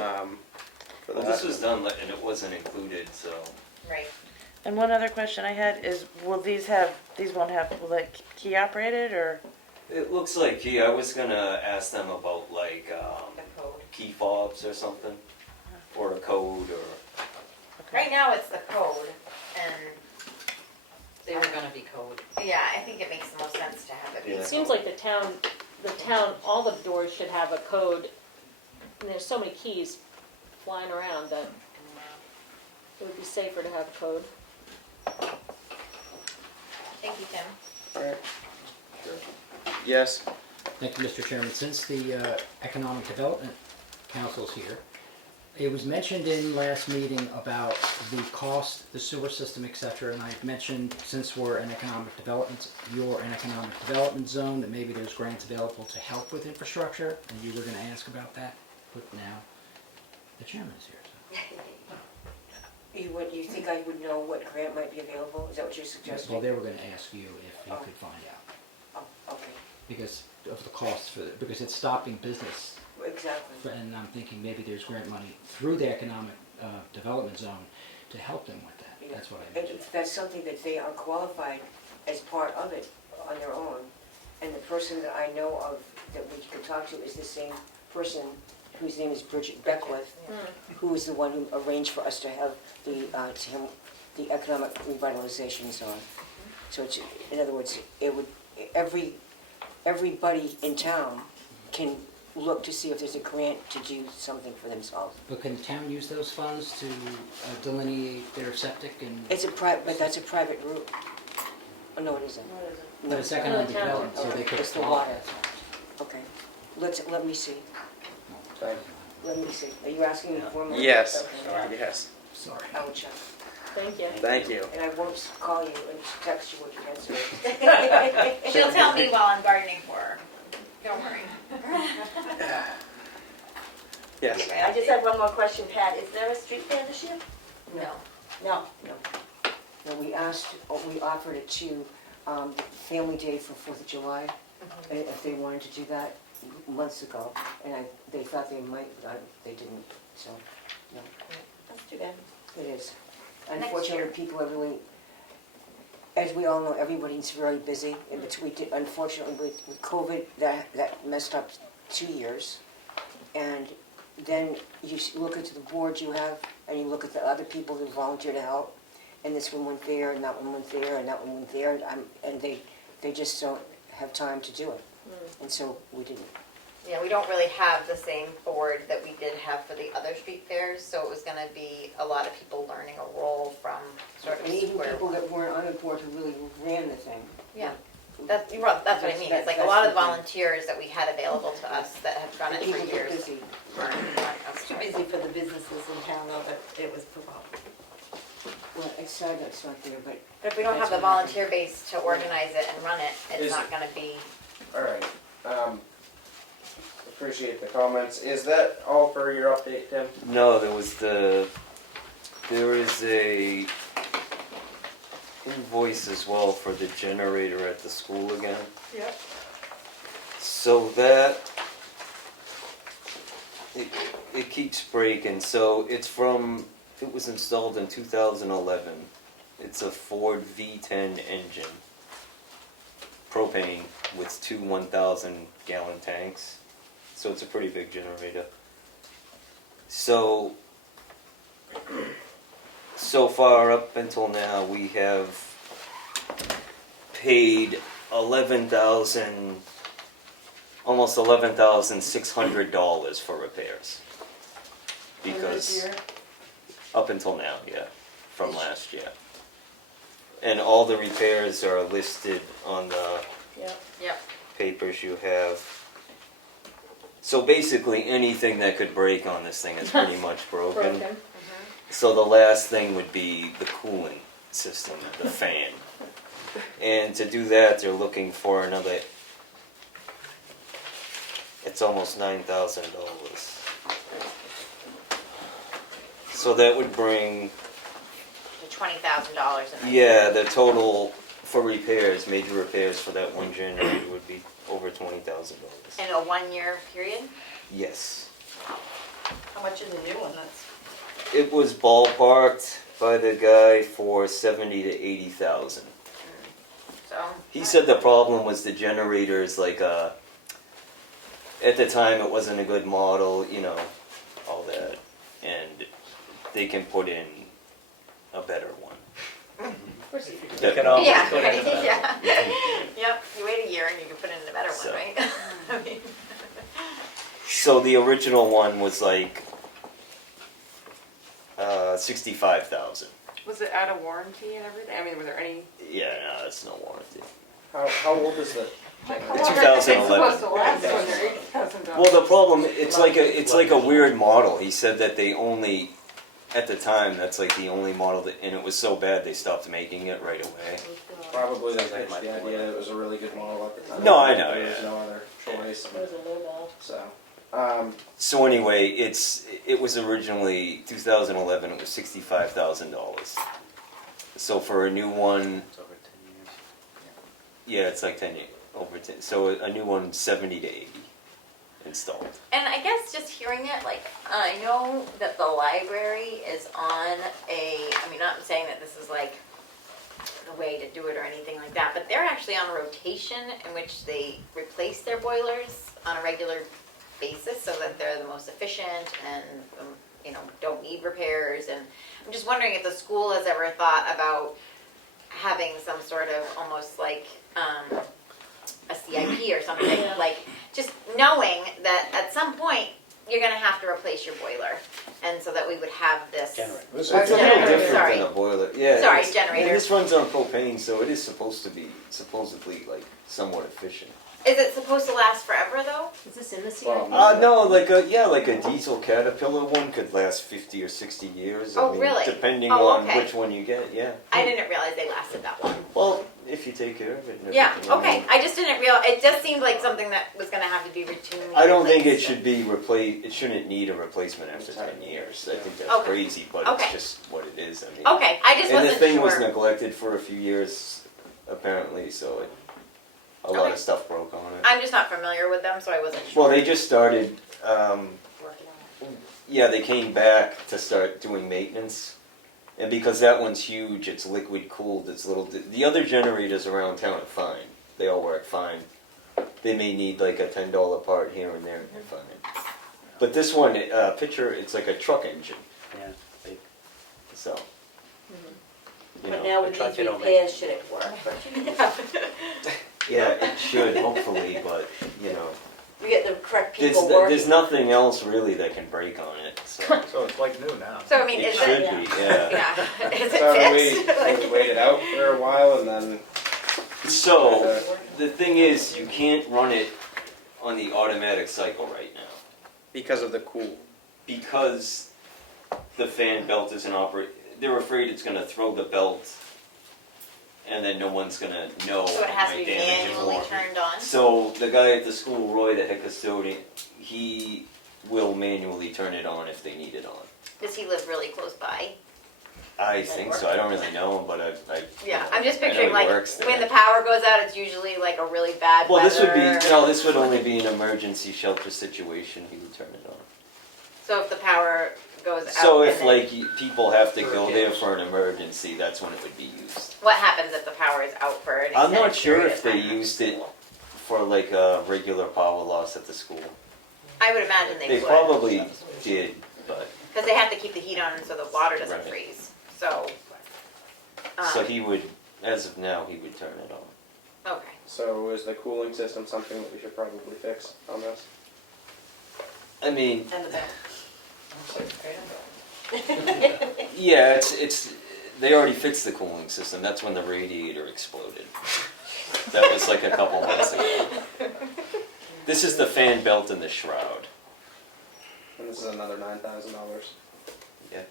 Well, that. this was done and it wasn't included, so. right. And one other question I had is, will these won't have, will they key operated or? It looks like key, I was gonna ask them about like, The code. key fobs or something, or a code or. Right now, it's the code, and, They were gonna be code. yeah, I think it makes the most sense to have it be. Yeah. It seems like the town, all the doors should have a code. And there's so many keys flying around that it would be safer to have a code. Thank you, Tim. Alright. Yes. Thank you, Mr. Chairman. Since the Economic Development Council's here, it was mentioned in last meeting about the cost, the sewer system, et cetera, and I mentioned since we're an economic development, you're an economic development zone, that maybe there's grants available to help with infrastructure, and you were gonna ask about that, but now the chairman is here, so. You think I would know what grant might be available? Is that what you're suggesting? Well, they were gonna ask you if you could find out, Oh, okay, because of the costs because it's stopping business. exactly. And I'm thinking maybe there's grant money through the economic development zone to help them with that. That's what I And mentioned. if that's something that they are qualified as part of it on their own, and the person that I know of that we could talk to is the same person whose name is Bridget Beckwith, who is the one who arranged for us to have the economic revitalization zone. So it's, in other words, every everybody in town can look to see if there's a grant to do something for themselves. But can the town use those funds to delineate their septic and? It's but that's a private route. Oh, no, it isn't. But it's economic development, so they could It's the apply. water. Okay, let me see. Thank Let me see. Are you asking me for more? Yes, Okay. yes. Sorry. I will check. Thank you. Thank you. And I won't call you and text you what the answer is. She'll tell me while I'm gardening for her. Don't worry. Yes. I just have one more question, Pat. Is there a street fair this year? No. No. No, we offered it to the Family Day for 4th of July, if they wanted to do that months ago. And they thought they might, but they didn't, so, no. That's too bad. It is. Next Unfortunately, year. people are really, as we all know, everybody's very busy. Unfortunately, with COVID, that messed up 2 years. And then you look at the board you have, and you look at the other people who volunteer to help, and this one went there, and that one went there, and that one went there, and they just don't have time to do it. And so we didn't. Yeah, we don't really have the same board that we did have for the other street fairs, so it was gonna be a lot of people learning a role from sort of And even square people one. that weren't on the board who really ran the thing. Yeah, that's what I mean, it's like a lot of the volunteers that we had available to us that have run it People for get years. busy. weren't us Too busy for the businesses in town, though, that it was promoted. Well, it's sad that it's not there, but. But if we don't have the volunteer base to organize it and run it, it's Is not it- gonna be, All right. Appreciate the comments. Is that all for your update, Tim? No, there is a invoice as well for the generator at the school again. Yep. So that, it keeps breaking, so it was installed in 2011. It's a Ford V10 engine, propane with two 1,000 gallon tanks. So it's a pretty big generator. So far up until now, we have paid almost $11,600 for repairs. Because up until now, yeah, from last year. And all the repairs are listed on the Yep. papers you have. So basically, anything that could break on this thing is pretty much broken. So the last thing would be the cooling system, the fan. And to do that, they're looking for another, it's almost $9,000. So that would bring, The $20,000 in it. yeah, the total for repairs, major repairs for that one generator would be over $20,000. In a 1-year period? Yes. How much is a new one? That's It was ballparked by the guy for 70 to 80,000. So. He said the problem was the generators, like, at the time it wasn't a good model, all that. And they can put in a better one. You can always Yeah, put in right, another. yeah. Yep, you wait a year and you can put in a better one, So. right? I mean, So the original one was like 65,000. Was it out of warranty and everything? I mean, were there any? Yeah, no, that's no warranty. How old is the generator? 2011. Well, the problem, it's like a weird model. He said that they only, at the time, that's like the only model that, and it was so bad they stopped making it right away. Probably they pitched the idea that it was a really good model at the time. No, I know, There was yeah. no other choice. It was a low ball. So, So anyway, it was originally 2011. It was $65,000. So for a new one, It's over 10 years. yeah, it's like 10 years, over 10. So a new one, 70 to 80 installed. And I guess just hearing it, like, I know that the library is on not saying that this is like the way to do it or anything like that, but they're actually on a rotation in which they replace their boilers on a regular basis so that they're the most efficient and, don't need repairs. And I'm just wondering if the school has ever thought about having some sort of almost like, a CIP or something, Yeah. like, just knowing that at some point, you're gonna have to replace your boiler, and so that we would have this. Generator. It's Or a little generator, different sorry. than a boiler, yeah. Sorry, it's- generator. And this runs on propane, so it is supposed to be supposedly like somewhat efficient. Is it supposed to last forever though? Is this in the CIP? No, like a diesel Caterpillar one could last 50 or 60 years. Oh, really? Depending Oh, on okay. which one you get, yeah. I didn't realize they lasted that long. Well, if you take care of it. And Yeah, everything, okay, I just didn't it just seemed like something that was gonna have to be retuned. I don't think it should be replaced. It shouldn't need a replacement after 10 years. I think that's Okay. crazy, but Okay. it's just what it is. I mean, Okay, I just and the wasn't thing was sure. neglected for a few years, apparently. So a lot Okay. of stuff broke on it. I'm just not familiar with them, so I wasn't sure. Well, they just started. Working on it. Yeah, they came back to start doing maintenance. And because that one's huge, it's liquid cooled, it's little. The other generators around town are fine. They all work fine. They may need like a $10 part here and there, and they're fine. But this one, picture, it's like a truck engine. Yeah, they- So. You But know, now I with tried these to don't repairs, should it work? yeah, it should hopefully, but you know, We get the correct there's, people working. there's nothing else really that can break on it. So So it's like new now. So I mean, it is should it? be, yeah. Yeah. Is it So fixed? we waited out for a while and then. So, the thing is, you can't run it on the automatic cycle right now. Because of the cool. Because the fan belt isn't they're afraid it's going to throw the belt and then no one's going to know. So it has to might be damage it manually more. turned on? So the guy at the school, Roy, the head custodian, he will manually turn it on if they need it on. Does he live really close by? I think so. I don't really know him, but I Yeah, I'm just I know picturing he like works there. when the power goes out, it's usually like a really bad Well, this would be weather. this would only be an emergency shelter situation. He would turn it on. So if the power goes out. So if and then- like people have to go there for an emergency, that's when it would be used. What happens if the power is out for an I'm not extended sure period if of they time? used it for like a regular power loss at the school. I would imagine they They would. probably did, but Because they have to keep the heat on so the water doesn't Right. freeze. So. so he would, as of now, he would turn it on. Okay. So is the cooling system something that we should probably fix on this? I mean, And the back. yeah, it's they already fixed the cooling system. That's when the radiator exploded. That was like a couple months ago. This is the fan belt and the shroud. And this is another $9,000. Yeah.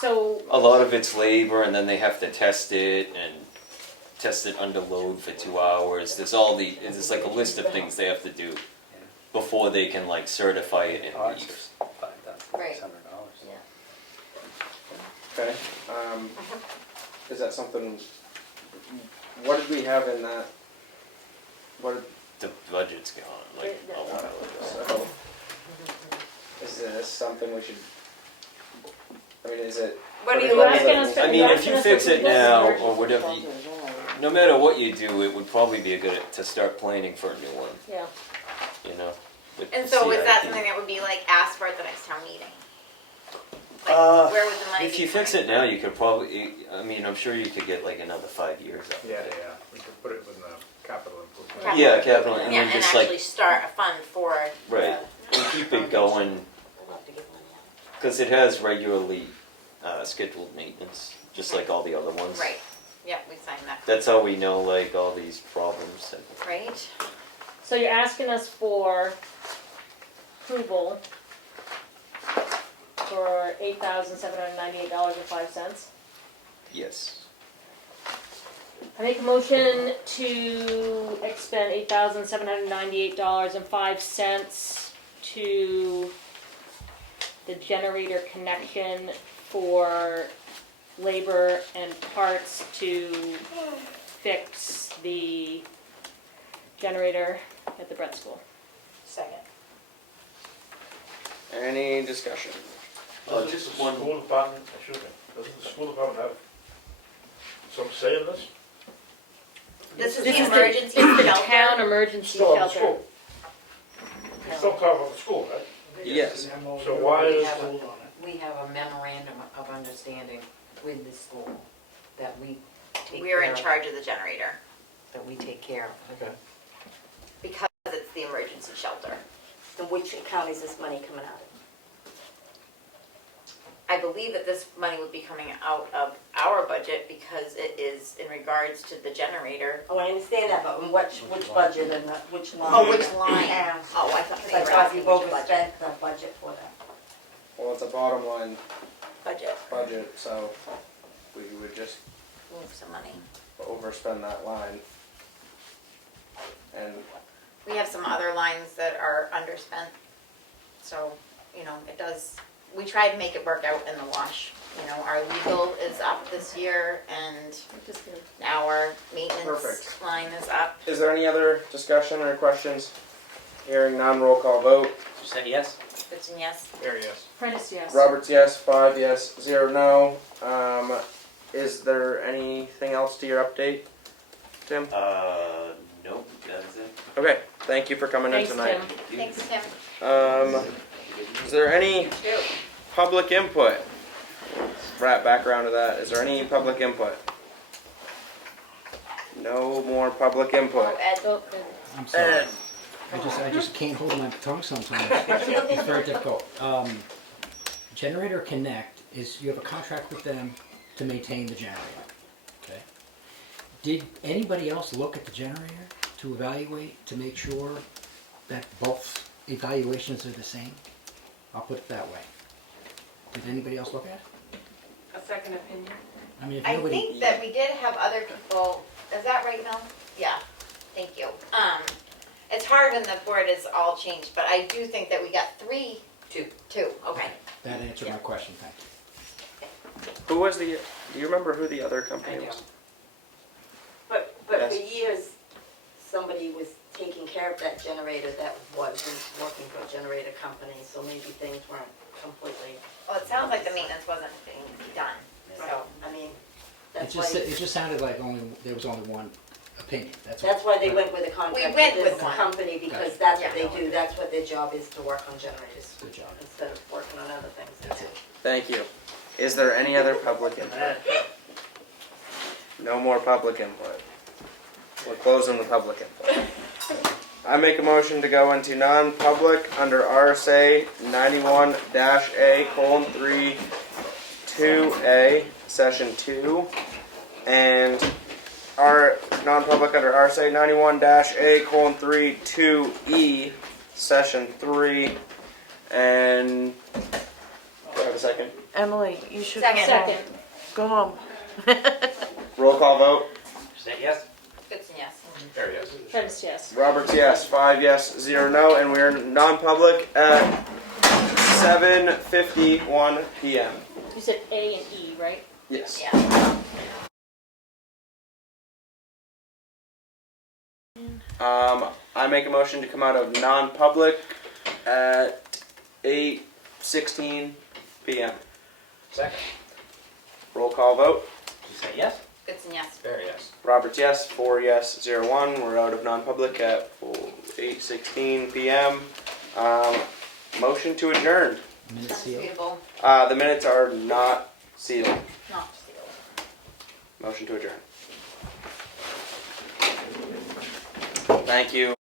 So, A lot of it's labor, and then they have to test it and test it under load for 2 hours. There's like a list of things they have to do before they can like certify it in Parts beef. are $5,600. Okay. Is that something? What did we have in that? What? The budget's gone like a while ago. So, is this something we should? I mean, is it? What are put you it on asking the- us for? I mean, if you fix it now Or- or whatever, no matter what you do, it would probably be a good to start planning for a new one. Yeah. You know. with And the so is that CIP. something that would be like asked for at the next town meeting? Like, where would the money If be you fix coming it now, you could probably. I mean, I'm sure you could get like another 5 years out of Yeah, it. yeah, we could put it in the capital improvement. Capital. Yeah, capital, and Yeah, then and just actually like start a fund for. right, and keep it going because it has regularly scheduled maintenance, just like all the other ones. Right. Yep, we signed that. That's how we know like all these problems. Right. So you're asking us for approval for $8,798.05. Yes. I make a motion to expend $8,798.05 to the generator connection for labor and parts to fix the generator at the Brett School. Second. Any discussion? Doesn't the school department, doesn't the school department have some say in this? This is This the is emergency the shelter. town emergency Still on the shelter. school. You still talk about the school, right? Yes. So why is, We have a memorandum of understanding with the school that we take We are in care of. charge of the generator. that we take care of. Okay. Because it's the emergency shelter. And which account is this money coming out of? I believe that this money would be coming out of our budget because it is in regards to the generator. Oh, I understand that, but in which budget and which line? Oh, which line? Yeah. Oh, I thought they I were thought asking you've which budget. overspent the budget for that. Well, it's a bottom line Budget, so we would just move some money. overspend that line. And We have some other lines that are underspent, so, you know, it does, we try to make it work out in the wash. You know, our legal is up this year, and now our maintenance Perfect. line is up. is there any other discussion or questions? Hearing none, roll call vote. Say yes? Goodson, yes. There, yes. Prentice, yes. Roberts, yes. 5 yes, 0 no. Is there anything else to your update, Tim? Nope, that's it. Okay, thank you for coming in Thanks, tonight. Tim. Thanks, Tim. Is there any Two. public input? Wrap background to that. Is there any public input? No more public input. Oh, Ed. Oh, I'm sorry. I just can't hold my tongue sometimes. It's very difficult. Generator Connect is, you have a contract with them to maintain the generator. Okay. Did anybody else look at the generator to evaluate, to make sure that both evaluations are the same? I'll put it that way. Did anybody else look at it? A second opinion? I mean, if I nobody. think that we did have other people, is that right, Mel? Yeah, thank you. It's hard when the board is all changed, but I do think that we got three. Two, okay. That answered my question, thank you. Who was the? Do you remember who the other company I do. was? But Yes. for years, somebody was taking care of that generator that wasn't working for a generator company, so maybe things weren't completely. Well, it sounds like the maintenance wasn't being done, so. I mean, It that's why, just sounded like there was only one opinion, that's all. that's why they went with a contract We went with with this one. company, because Gotcha. that's what Yeah. they do, that's what their job is, to work on generators, Good job. instead of working on other things. That's it. Thank you. Is there any other public input? No more public input. We're closing the public input. I make a motion to go into non-public under RSA 91-A:3 2A, Session 2, and our non-public under RSA 91-A:3 2E, Session 3, and do I have a second? Emily, you should Second. go home. Roll call vote. Say yes? Goodson, yes. There, yes. Prentice, yes. Roberts, yes. 5 yes, 0 no, and we're non-public at 7:51 p.m. You said A and E, right? Yes. Yeah. I make a motion to come out of non-public at 8:16 p.m. Second. Roll call vote. Say yes? Goodson, yes. There, yes. Roberts, yes. 4 yes, 0 1. We're out of non-public at 8:16 p.m. Motion to adjourn. Minutes sealed. Suitable, The minutes are not sealed. not sealed. Motion to adjourn. Thank you.